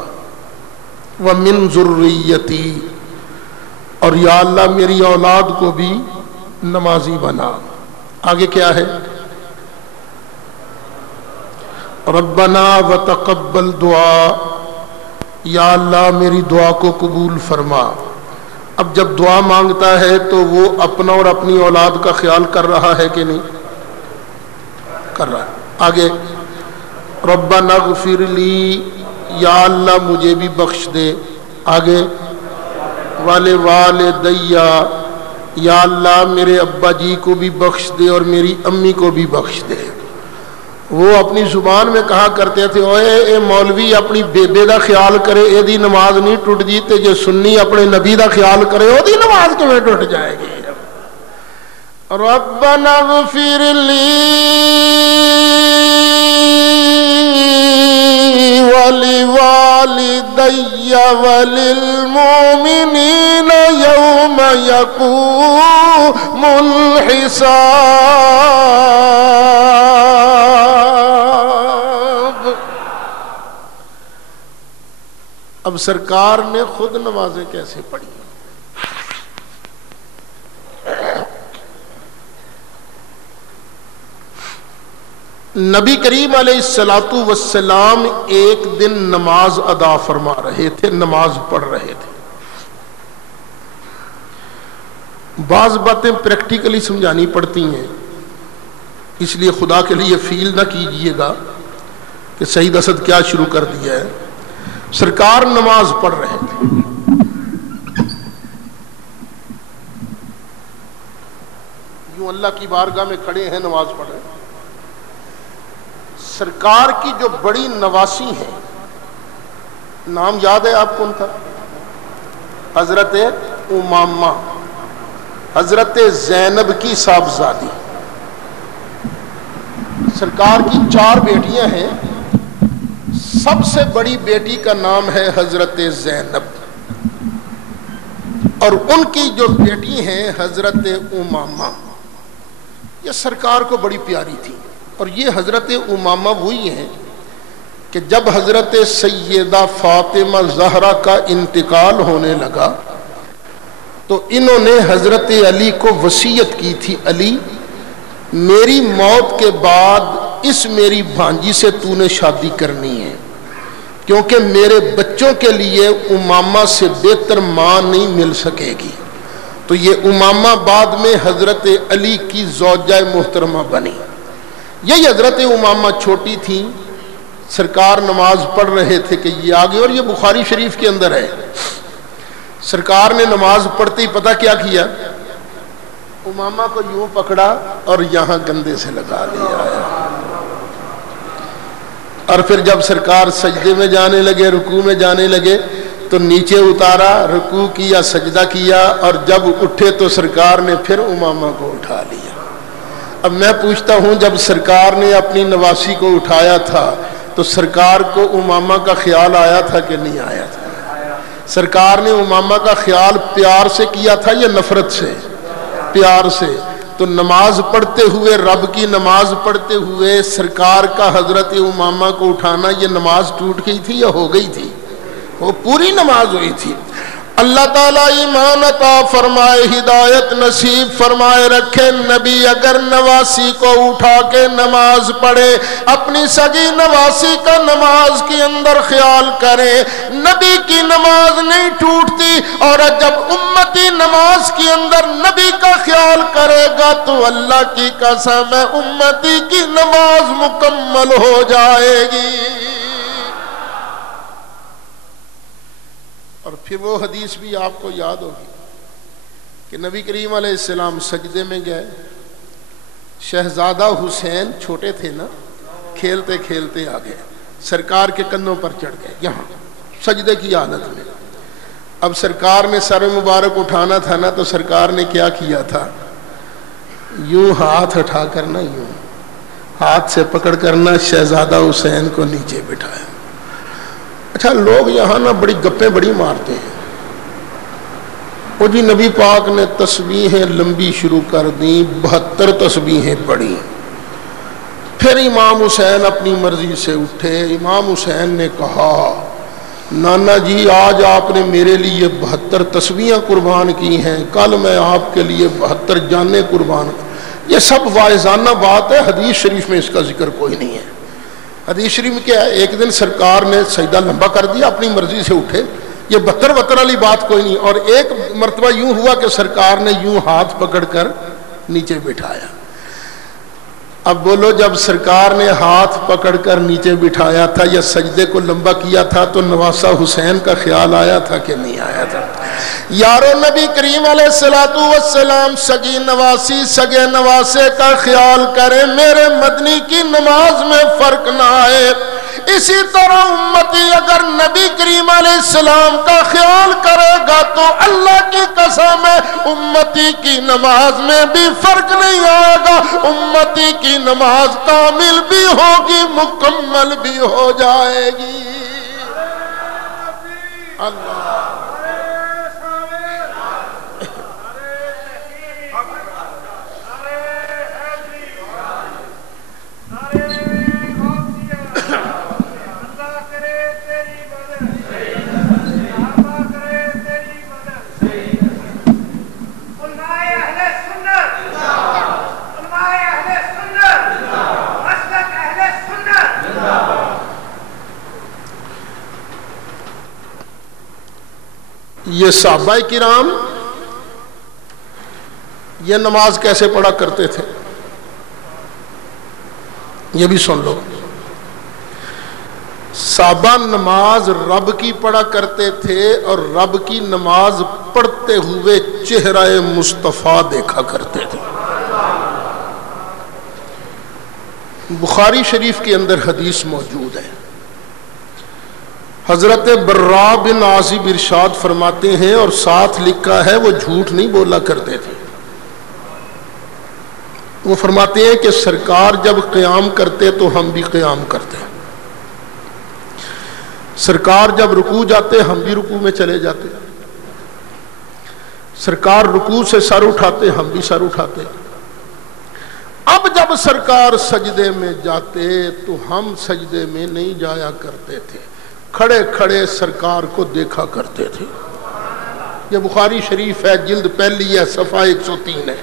ومن ذریتی، اور یا اللہ میری اولاد کو بھی نمازی بنا۔ آگے کیا ہے؟ ربنا وتقبل دعا، یا اللہ میری دعا کو قبول فرما۔ اب جب دعا مانگتا ہے تو وہ اپنا اور اپنی اولاد کا خیال کر رہا ہے کہ نہیں کر رہا ہے؟ آگے ربنا اغفر لی، یا اللہ مجھے بھی بخش دے۔ آگے والدیا، یا اللہ میرے ابا جی کو بھی بخش دے اور میری امی کو بھی بخش دے۔ وہ اپنی زبان میں کہا کرتے تھے اے مولوی اپنی بیبے دا خیال کرے اے دی نماز نہیں ٹوٹ جی، تے جو سنی اپنے نبی دا خیال کرے او دی نماز کیویں ٹوٹ جائے گی؟ ربنا اغفر لی ولوالدی وللمؤمنین یوم یقوم الحساب۔ اب سرکار نے خود نمازیں کیسے پڑھی؟ نبی کریم علیہ السلام ایک دن نماز ادا فرما رہے تھے، نماز پڑھ رہے تھے۔ بعض باتیں پریکٹیکلی سمجھانی پڑتی ہیں، اس لیے خدا کے لیے فیل نہ کیجئے گا کہ سعید اسد کیا شروع کر دیا ہے۔ سرکار نماز پڑھ رہے تھے، یوں اللہ کی بارگاہ میں کھڑے ہیں نماز پڑھ رہے ہیں۔ سرکار کی جو بڑی نواسی ہے، نام یاد ہے آپ کو ان کا؟ حضرت امامہ، حضرت زینب کی صاحبزادی۔ سرکار کی 4 بیٹیاں ہیں، سب سے بڑی بیٹی کا نام ہے حضرت زینب، اور ان کی جو بیٹی ہیں حضرت امامہ، یہ سرکار کو بڑی پیاری تھی۔ اور یہ حضرت امامہ وہی ہیں کہ جب حضرت سیدہ فاطمہ زہرا کا انتقال ہونے لگا تو انہوں نے حضرت علی کو وصیت کی تھی، علی میری موت کے بعد اس میری بھانجی سے تو نے شادی کرنی ہے، کیونکہ میرے بچوں کے لیے امامہ سے بہتر ماں نہیں مل سکے گی۔ تو یہ امامہ بعد میں حضرت علی کی زوجہ محترمہ بنی۔ یہی حضرت امامہ چھوٹی تھی، سرکار نماز پڑھ رہے تھے کہ یہ آگے، اور یہ بخاری شریف کے اندر ہے۔ سرکار نے نماز پڑھتے ہی پتہ کیا کیا؟ امامہ کو یوں پکڑا اور یہاں گندے سے لگا دیا ہے۔ اور پھر جب سرکار سجدے میں جانے لگے، رکوع میں جانے لگے، تو نیچے اتارا، رکوع کیا، سجدہ کیا، اور جب اٹھے تو سرکار نے پھر امامہ کو اٹھا لیا۔ اب میں پوچھتا ہوں، جب سرکار نے اپنی نواسی کو اٹھایا تھا تو سرکار کو امامہ کا خیال آیا تھا کہ نہیں آیا تھا؟ سرکار نے امامہ کا خیال پیار سے کیا تھا یا نفرت سے؟ پیار سے۔ تو نماز پڑھتے ہوئے، رب کی نماز پڑھتے ہوئے سرکار کا حضرت امامہ کو اٹھانا، یہ نماز ٹوٹ گئی تھی یا ہو گئی تھی؟ وہ پوری نماز ہوئی تھی۔ اللہ تعالیٰ ایمان عطا فرمائے، ہدایت نصیب فرمائے رکھے۔ نبی اگر نواسی کو اٹھا کے نماز پڑھے، اپنی سگی نواسی کا نماز کے اندر خیال کرے، نبی کی نماز نہیں ٹوٹتی، اور جب امتی نماز کے اندر نبی کا خیال کرے گا تو اللہ کی قسم ہے امتی کی نماز مکمل ہو جائے گی۔ اور پھر وہ حدیث بھی آپ کو یاد ہوگی کہ نبی کریم علیہ السلام سجدے میں گئے، شہزادہ حسین چھوٹے تھے نا، کھیلتے کھیلتے آ گئے، سرکار کے کندھوں پر چڑھ گئے یہاں سجدے کی حالت میں۔ اب سرکار نے سر مبارک اٹھانا تھا نا، تو سرکار نے کیا کیا تھا؟ یوں ہاتھ اٹھا کرنا، یوں ہاتھ سے پکڑ کرنا شہزادہ حسین کو نیچے بٹھایا۔ اچھا، لوگ یہاں نا بڑی گپیں بڑی مارتے ہیں، وہ جی نبی پاک نے تسبیحیں لمبی شروع کر دیں، 72 تسبیحیں پڑھی۔ پھر امام حسین اپنی مرضی سے اٹھے۔ امام حسین نے کہا، نانا جی آج آپ نے میرے لیے 72 تسبیحیں قربان کی ہیں، کل میں آپ کے لیے 72 جانیں قربان۔ یہ سب واعظانہ بات ہے، حدیث شریف میں اس کا ذکر کوئی نہیں ہے۔ حدیث شریف میں کیا ہے؟ ایک دن سرکار نے سجدہ لمبا کر دیا، اپنی مرضی سے اٹھے، یہ 72 والی بات کوئی نہیں۔ اور ایک مرتبہ یوں ہوا کہ سرکار نے یوں ہاتھ پکڑ کر نیچے بٹھایا۔ اب بولو، جب سرکار نے ہاتھ پکڑ کر نیچے بٹھایا تھا یا سجدے کو لمبا کیا تھا تو نواسہ حسین کا خیال آیا تھا کہ نہیں آیا تھا؟ یارو، نبی کریم علیہ السلام سگی نواسی سگے نواسے کا خیال کرے، میرے مدنی کی نماز میں فرق نہ آئے۔ اسی طرح امتی اگر نبی کریم علیہ السلام کا خیال کرے گا تو اللہ کی قسم ہے امتی کی نماز میں بھی فرق نہیں آئے گا، امتی کی نماز کامل بھی ہوگی، مکمل بھی ہو جائے گی۔ اللہ یہ صحابہ کرام یہ نماز کیسے پڑھا کرتے تھے یہ بھی سن لو۔ صحابہ نماز رب کی پڑھا کرتے تھے اور رب کی نماز پڑھتے ہوئے چہرہ مصطفیٰ دیکھا کرتے تھے۔ بخاری شریف کے اندر حدیث موجود ہے، حضرت برا بن عازب ارشاد فرماتے ہیں اور ساتھ لکھا ہے وہ جھوٹ نہیں بولا کرتے تھے۔ وہ فرماتے ہیں کہ سرکار جب قیام کرتے تو ہم بھی قیام کرتے، سرکار جب رکوع جاتے ہم بھی رکوع میں چلے جاتے، سرکار رکوع سے سر اٹھاتے ہم بھی سر اٹھاتے۔ اب جب سرکار سجدے میں جاتے تو ہم سجدے میں نہیں جایا کرتے تھے، کھڑے کھڑے سرکار کو دیکھا کرتے تھے۔ یہ بخاری شریف ہے، جلد پہلی ہے، صفحہ 103 ہے۔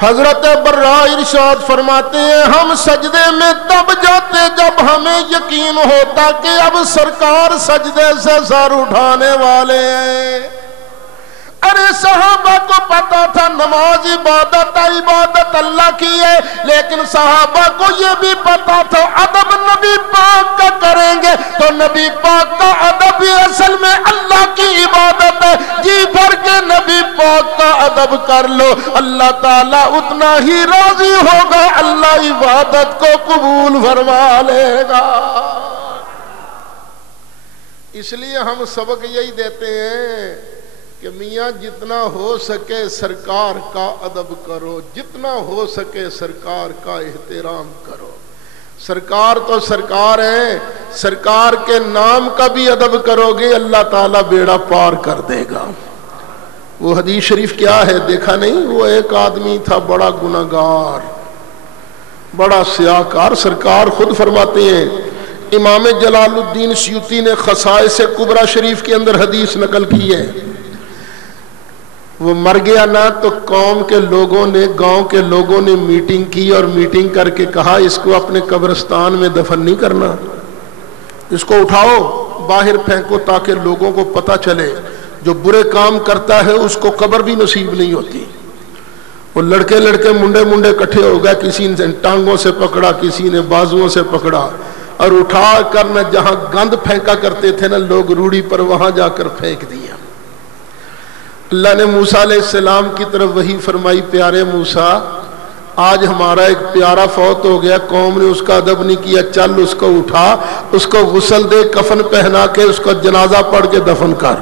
حضرت برا ارشاد فرماتے ہیں ہم سجدے میں تب جاتے جب ہمیں یقین ہوتا کہ اب سرکار سجدے سے سر اٹھانے والے ہیں۔ ارے صحابہ کو پتا تھا نماز عبادت اللہ کی ہے، لیکن صحابہ کو یہ بھی پتا تھا ادب نبی پاک کا کریں گے تو نبی پاک کا ادب بھی اصل میں اللہ کی عبادت ہے۔ جی بھر کے نبی پاک کا ادب کر لو، اللہ تعالیٰ اتنا ہی راضی ہوگا، اللہ عبادت کو قبول فرما لے گا۔ اس لیے ہم سبق یہی دیتے ہیں کہ میاں جتنا ہو سکے سرکار کا ادب کرو، جتنا ہو سکے سرکار کا احترام کرو۔ سرکار تو سرکار ہے، سرکار کے نام کا بھی ادب کرو گے اللہ تعالیٰ بیڑا پار کر دے گا۔ وہ حدیث شریف کیا ہے دیکھا نہیں؟ وہ ایک آدمی تھا بڑا گناہگار، بڑا سیاہکار، سرکار خود فرماتے ہیں، امام جلال الدین سیوطی نے خصائص کبریٰ شریف کے اندر حدیث نقل کی ہے، وہ مر گیا نا تو قوم کے لوگوں نے، گاؤں کے لوگوں نے میٹنگ کی اور میٹنگ کر کے کہا اس کو اپنے قبرستان میں دفن نہیں کرنا، اس کو اٹھاؤ باہر پھینکو تاکہ لوگوں کو پتہ چلے جو برے کام کرتا ہے اس کو قبر بھی نصیب نہیں ہوتی۔ وہ لڑکے منڈے کٹھے ہو گئے، کسی نے ٹانگوں سے پکڑا، کسی نے بازوؤں سے پکڑا، اور اٹھا کر نہ جہاں گند پھینکا کرتے تھے نا لوگ روڑی پر، وہاں جا کر پھینک دیا۔ اللہ نے موسیٰ علیہ السلام کی طرف وحی فرمائی، پیارے موسیٰ آج ہمارا ایک پیارا فوت ہو گیا، قوم نے اس کا ادب نہیں کیا، چل اس کو اٹھا، اس کو غسل دے، کفن پہنا کے اس کا جنازہ پڑھ کے دفن کر۔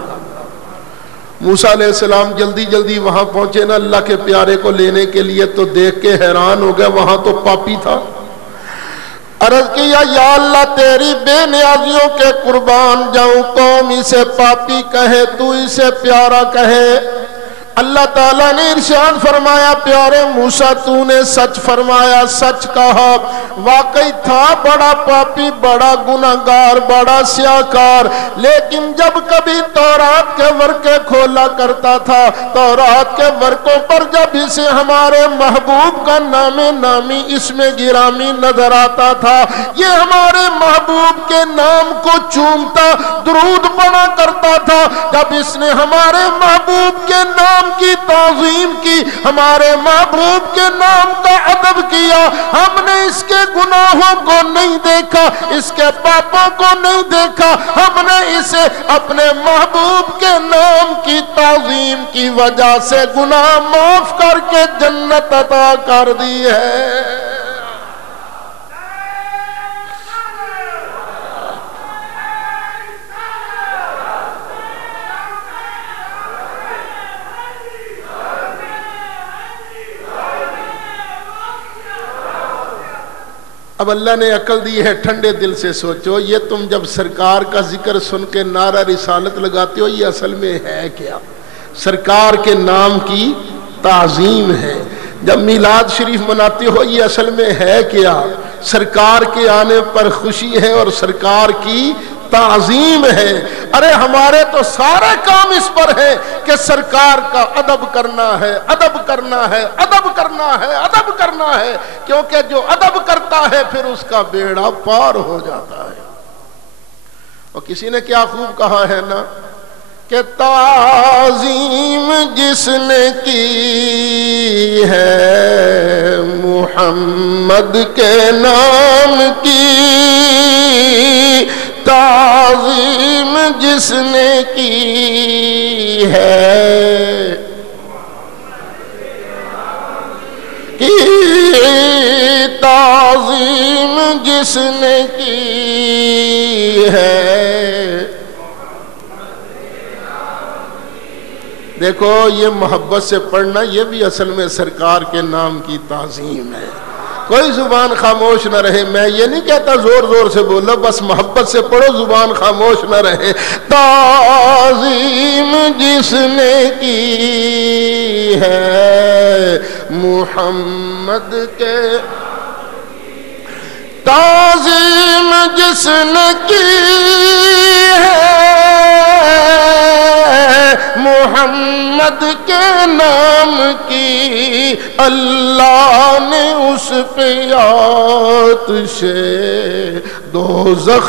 موسیٰ علیہ السلام جلدی وہاں پہنچے نا اللہ کے پیارے کو لینے کے لیے، تو دیکھ کے حیران ہو گیا، وہاں تو پاپی تھا۔ عرض کیا یا اللہ تیری بے نیازیوں کے قربان جاؤں، قوم اسے پاپی کہے تو اسے پیارا کہے۔ اللہ تعالیٰ نے ارشاد فرمایا پیارے موسیٰ تو نے سچ فرمایا، سچ کہا، واقعی تھا بڑا پاپی، بڑا گناہگار، بڑا سیاہکار، لیکن جب کبھی تورات کے ورقے کھولا کرتا تھا، تورات کے ورقوں پر جب اسے ہمارے محبوب کا نام نامی اسم گرامی نظر آتا تھا، یہ ہمارے محبوب کے نام کو چومتا، درود پڑھا کرتا تھا۔ جب اس نے ہمارے محبوب کے نام کی تعظیم کی، ہمارے محبوب کے نام کا ادب کیا، ہم نے اس کے گناہوں کو نہیں دیکھا، اس کے پاپوں کو نہیں دیکھا، ہم نے اسے اپنے محبوب کے نام کی تعظیم کی وجہ سے گناہ معاف کر کے جنت عطا کر دی ہے۔ اب اللہ نے عقل دی ہے، ٹھنڈے دل سے سوچو، یہ تم جب سرکار کا ذکر سن کے نعرہ رسالت لگاتے ہو، یہ اصل میں ہے کیا؟ سرکار کے نام کی تعظیم ہے۔ جب میلاد شریف مناتے ہو، یہ اصل میں ہے کیا؟ سرکار کے آنے پر خوشی ہے اور سرکار کی تعظیم ہے۔ ارے ہمارے تو سارے کام اس پر ہے کہ سرکار کا ادب کرنا ہے، ادب کرنا ہے، ادب کرنا ہے، ادب کرنا ہے، کیونکہ جو ادب کرتا ہے پھر اس کا بیڑا پار ہو جاتا ہے۔ اور کسی نے کیا خوب کہا ہے نا کہ تعظیم جس نے کی ہے محمد کے نام کی، تعظیم جس نے کی ہے تعظیم جس نے کی ہے۔ دیکھو یہ محبت سے پڑھنا، یہ بھی اصل میں سرکار کے نام کی تعظیم ہے۔ کوئی زبان خاموش نہ رہے، میں یہ نہیں کہتا زور زور سے بولو، بس محبت سے پڑھو، زبان خاموش نہ رہے۔ تعظیم جس نے کی ہے محمد کے، تعظیم جس نے کی ہے محمد کے نام کی، اللہ نے اس پہ آتش دوزخ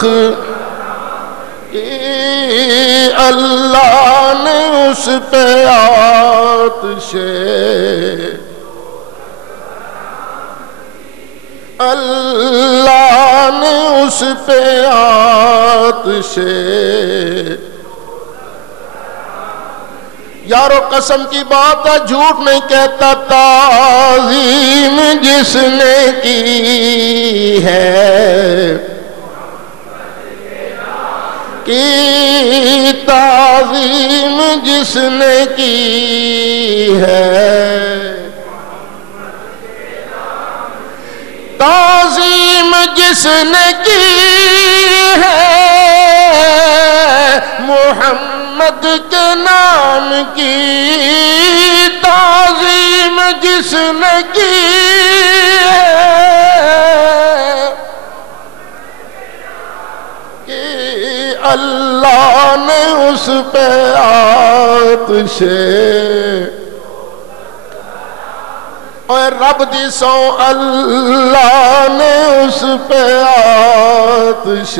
کی، اللہ نے اس پہ آتش، اللہ نے اس پہ آتش، یارو قسم کی بات ہے جھوٹ نہیں کہتا، تعظیم جس نے کی ہے کی تعظیم جس نے کی ہے، تعظیم جس نے کی ہے محمد کے نام کی، تعظیم جس نے کی ہے کہ اللہ نے اس پہ آتش اور رب دی سو اللہ نے اس پہ آتش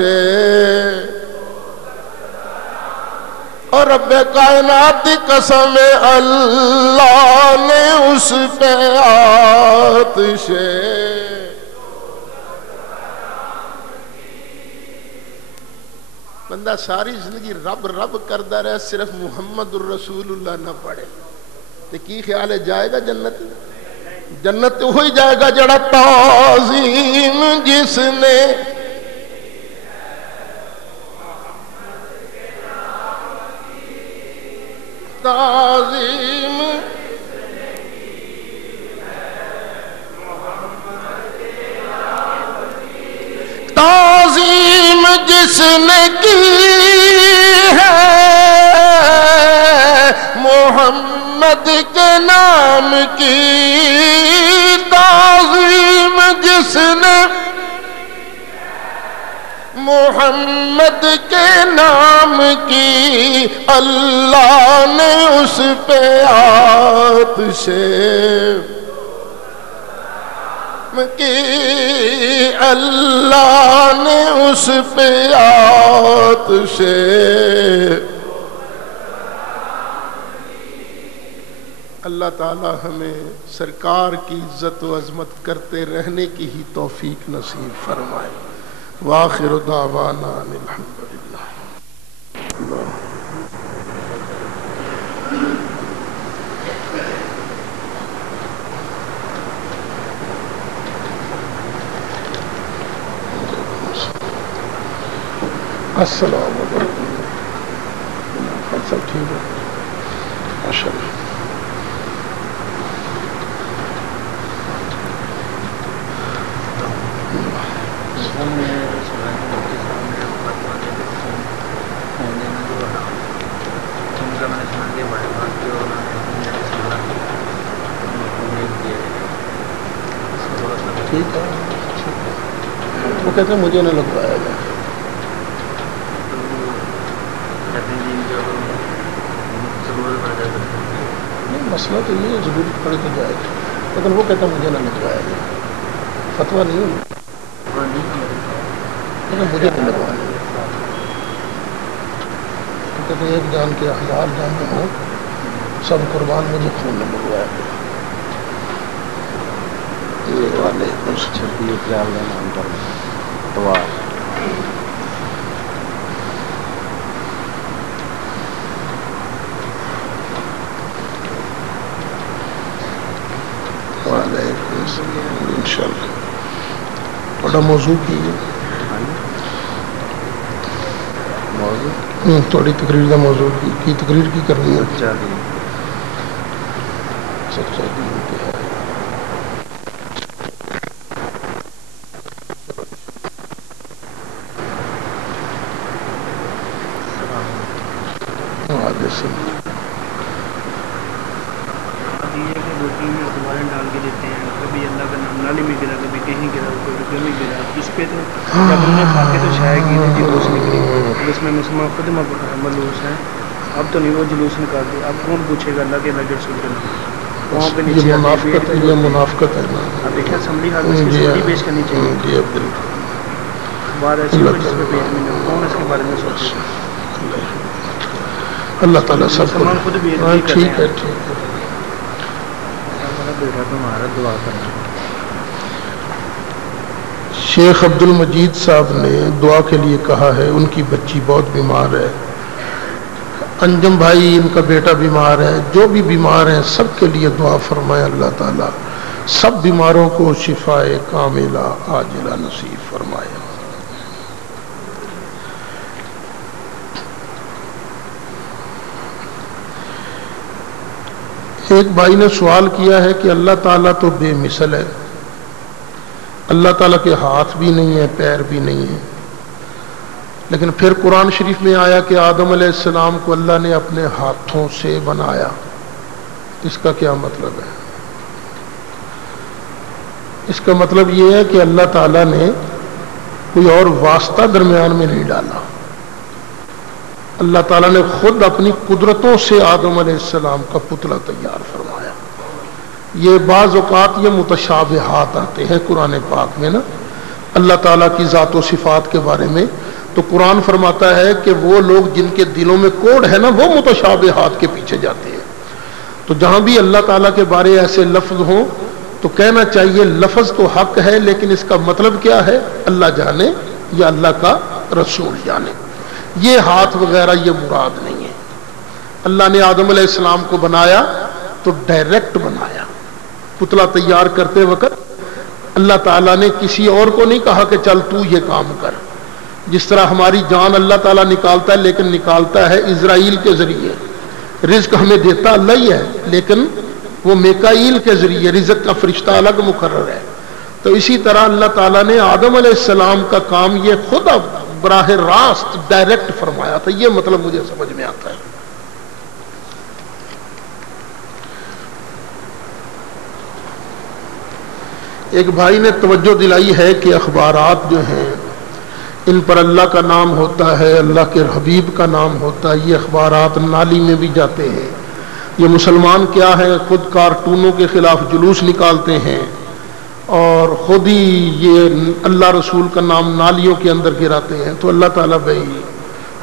اور رب کائنات دی قسم اللہ نے اس پہ آتش بندہ ساری زندگی رب رب کردہ رہے صرف محمد الرسول اللہ نہ پڑھے تو کی خیال ہے جائے گا جنت؟ جنت ہوئی جائے گا جڑا تعظیم جس نے تعظیم تعظیم جس نے کی ہے محمد کے نام کی، تعظیم جس نے محمد کے نام کی، اللہ نے اس پہ آتش کی، اللہ نے اس پہ آتش اللہ تعالی ہمیں سرکار کی عزت و عظمت کرتے رہنے کی ہی توفیق نصیب فرمائے۔ وآخر دعوانا ان الحمدللہ۔ السلام علیکم، سب ٹھیک ہے؟ ماشاء اللہ۔ ٹھیک ہے، وہ کہتے ہیں مجھے نہ لگوایا جائے۔ مسئلہ تو یہ ضرورت پڑے تو جائے گا، لیکن وہ کہتا مجھے نہ لگوایا جائے، فتویٰ نہیں ہے لیکن مجھے نہیں لگوایا۔ وہ کہتے ایک جان کے 1000 جان میں ہوں، سب قربان، مجھے خون نہ لگوایا گیا۔ یہ والے اس 26 اپریل کا نام پر اتوار انشاءاللہ تھوڑا موضوع کی تھوڑی تقریر کا موضوع کی تقریر کی کرنی ہے۔ سچا دین کیا ہے؟ ڈال کے دیتے ہیں، کبھی اللہ کا نام نالی میں گرا، کبھی کہیں گرا، کبھی کہیں گرا۔ اس پہ تو جب ہم نے کھا کے تو شائع کی تھی جلوس نکلی، اس میں مسلمان خود ملوث ہیں۔ اب تو نہیں وہ جلوس نکال دے، اب کون پوچھے گا اللہ کے نبی رسول کے نام؟ وہاں پہ نیچے یہ منافقت ہے نا۔ اب دیکھیں اسمبلی ہال میں اس کی اسمبلی پیش کرنی چاہیے۔ بات ایسی ہوئی جس پہ پیش میں نہیں، کون اس کے بارے میں سوچے؟ اللہ تعالیٰ سب کو خود بھی ٹھیک ہے، ٹھیک ہے۔ بیٹا تمہارا دعا کرنا۔ شیخ عبد المجید صاحب نے دعا کے لیے کہا ہے، ان کی بچی بہت بیمار ہے، انجم بھائی ان کا بیٹا بیمار ہے، جو بھی بیمار ہیں سب کے لیے دعا فرمائے اللہ تعالیٰ سب بیماروں کو شفاء کاملہ عاجلہ نصیب فرمائے۔ ایک بھائی نے سوال کیا ہے کہ اللہ تعالیٰ تو بے مثل ہے، اللہ تعالیٰ کے ہاتھ بھی نہیں ہے، پیر بھی نہیں ہے، لیکن پھر قرآن شریف میں آیا کہ آدم علیہ السلام کو اللہ نے اپنے ہاتھوں سے بنایا، اس کا کیا مطلب ہے؟ اس کا مطلب یہ ہے کہ اللہ تعالیٰ نے کوئی اور واسطہ درمیان میں نہیں ڈالا، اللہ تعالیٰ نے خود اپنی قدرتوں سے آدم علیہ السلام کا پتلا تیار فرمایا۔ یہ بعض اوقات یہ متشابہات آتے ہیں قرآن پاک میں نا اللہ تعالیٰ کی ذات و صفات کے بارے میں، تو قرآن فرماتا ہے کہ وہ لوگ جن کے دلوں میں کوڑ ہے نا وہ متشابہات کے پیچھے جاتے ہیں۔ تو جہاں بھی اللہ تعالیٰ کے بارے ایسے لفظ ہوں تو کہنا چاہیے لفظ تو حق ہے، لیکن اس کا مطلب کیا ہے اللہ جانے یا اللہ کا رسول جانے، یہ ہاتھ وغیرہ یہ مراد نہیں ہے۔ اللہ نے آدم علیہ السلام کو بنایا تو ڈائریکٹ بنایا، پتلا تیار کرتے وقت اللہ تعالیٰ نے کسی اور کو نہیں کہا کہ چل تو یہ کام کر، جس طرح ہماری جان اللہ تعالیٰ نکالتا ہے لیکن نکالتا ہے اسرائیل کے ذریعے، رزق ہمیں دیتا اللہ ہی ہے لیکن وہ میکائیل کے ذریعے، رزق کا فرشتہ الگ مقرر ہے۔ تو اسی طرح اللہ تعالیٰ نے آدم علیہ السلام کا کام یہ خود براہ راست ڈائریکٹ فرمایا تھا، یہ مطلب مجھے سمجھ میں آتا ہے۔ ایک بھائی نے توجہ دلائی ہے کہ اخبارات جو ہیں ان پر اللہ کا نام ہوتا ہے، اللہ کے حبیب کا نام ہوتا ہے، یہ اخبارات نالی میں بھی جاتے ہیں۔ یہ مسلمان کیا ہے خود کارٹونوں کے خلاف جلوس نکالتے ہیں اور خود ہی یہ اللہ رسول کا نام نالیوں کے اندر گراتے ہیں۔ تو اللہ تعالیٰ بھائی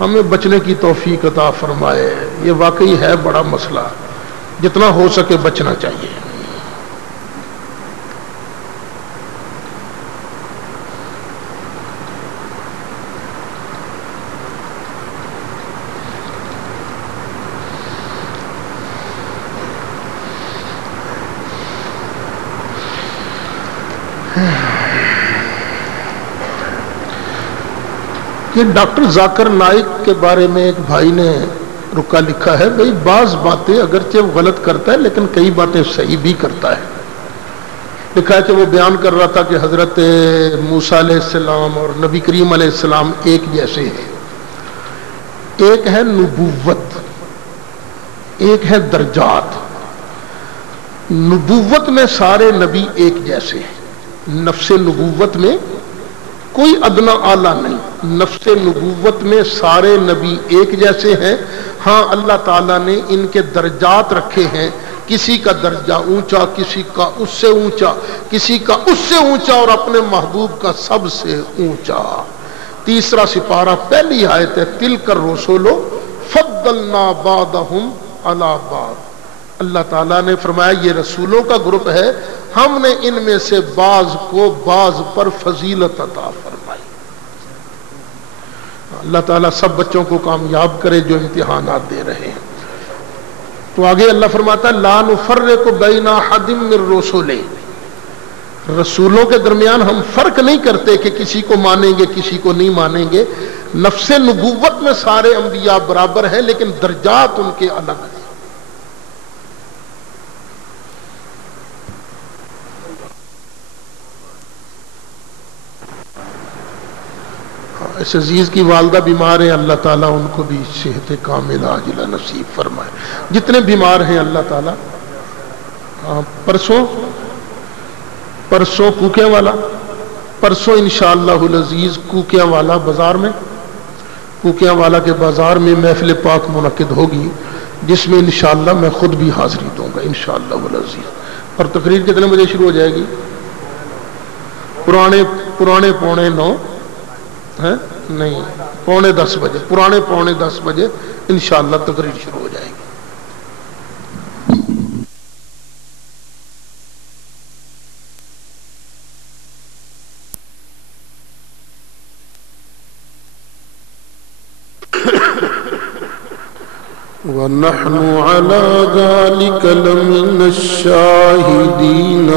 ہمیں بچنے کی توفیق عطا فرمائے، یہ واقعی ہے بڑا مسئلہ، جتنا ہو سکے بچنا چاہیے۔ یہ ڈاکٹر ذاکر نائک کے بارے میں ایک بھائی نے رکا لکھا ہے، بھئی بعض باتیں اگرچہ وہ غلط کرتا ہے لیکن کئی باتیں صحیح بھی کرتا ہے۔ لکھا ہے کہ وہ بیان کر رہا تھا کہ حضرت موسیٰ علیہ السلام اور نبی کریم علیہ السلام ایک جیسے ہیں، ایک ہے نبوت، ایک ہے درجات۔ نبوت میں سارے نبی ایک جیسے ہیں، نفس نبوت میں کوئی ادنا اعلیٰ نہیں، نفس نبوت میں سارے نبی ایک جیسے ہیں۔ ہاں اللہ تعالیٰ نے ان کے درجات رکھے ہیں، کسی کا درجہ اونچا، کسی کا اس سے اونچا، کسی کا اس سے اونچا اور اپنے محبوب کا سب سے اونچا۔ تیسرا سپارہ پہلی آیت ہے، تلک الرسل فضلنا بعضهم علی بعض۔ اللہ تعالیٰ نے فرمایا یہ رسولوں کا گروپ ہے، ہم نے ان میں سے بعض کو بعض پر فضیلت عطا فرمائی۔ اللہ تعالیٰ سب بچوں کو کامیاب کرے جو امتحانات دے رہے ہیں۔ تو آگے اللہ فرماتا ہے لا نفرق بین احد من رسلہ، رسولوں کے درمیان ہم فرق نہیں کرتے کہ کسی کو مانیں گے کسی کو نہیں مانیں گے۔ نفس نبوت میں سارے انبیاء برابر ہیں لیکن درجات ان کے الگ ہیں۔ اس عزیز کی والدہ بیمار ہیں، اللہ تعالیٰ ان کو بھی صحت کاملہ عاجلہ نصیب فرمائے۔ جتنے بیمار ہیں اللہ تعالیٰ، پرسوں کوکیاں والا، پرسوں انشاءاللہ العزیز کوکیاں والا بازار میں، کوکیاں والا کے بازار میں محفل پاک منعقد ہوگی جس میں انشاءاللہ میں خود بھی حاضری دوں گا انشاءاللہ العزیز۔ اور تقریر کتنے بجے شروع ہو جائے گی؟ پرانے 9 ہے نہیں 9:45 بجے، پرانے 9:45 بجے انشاءاللہ تقریر شروع ہو جائے گی۔ وَنَحْنُ عَلَى ذَلِكَ لَمِنَ الشَّاهِدِينَ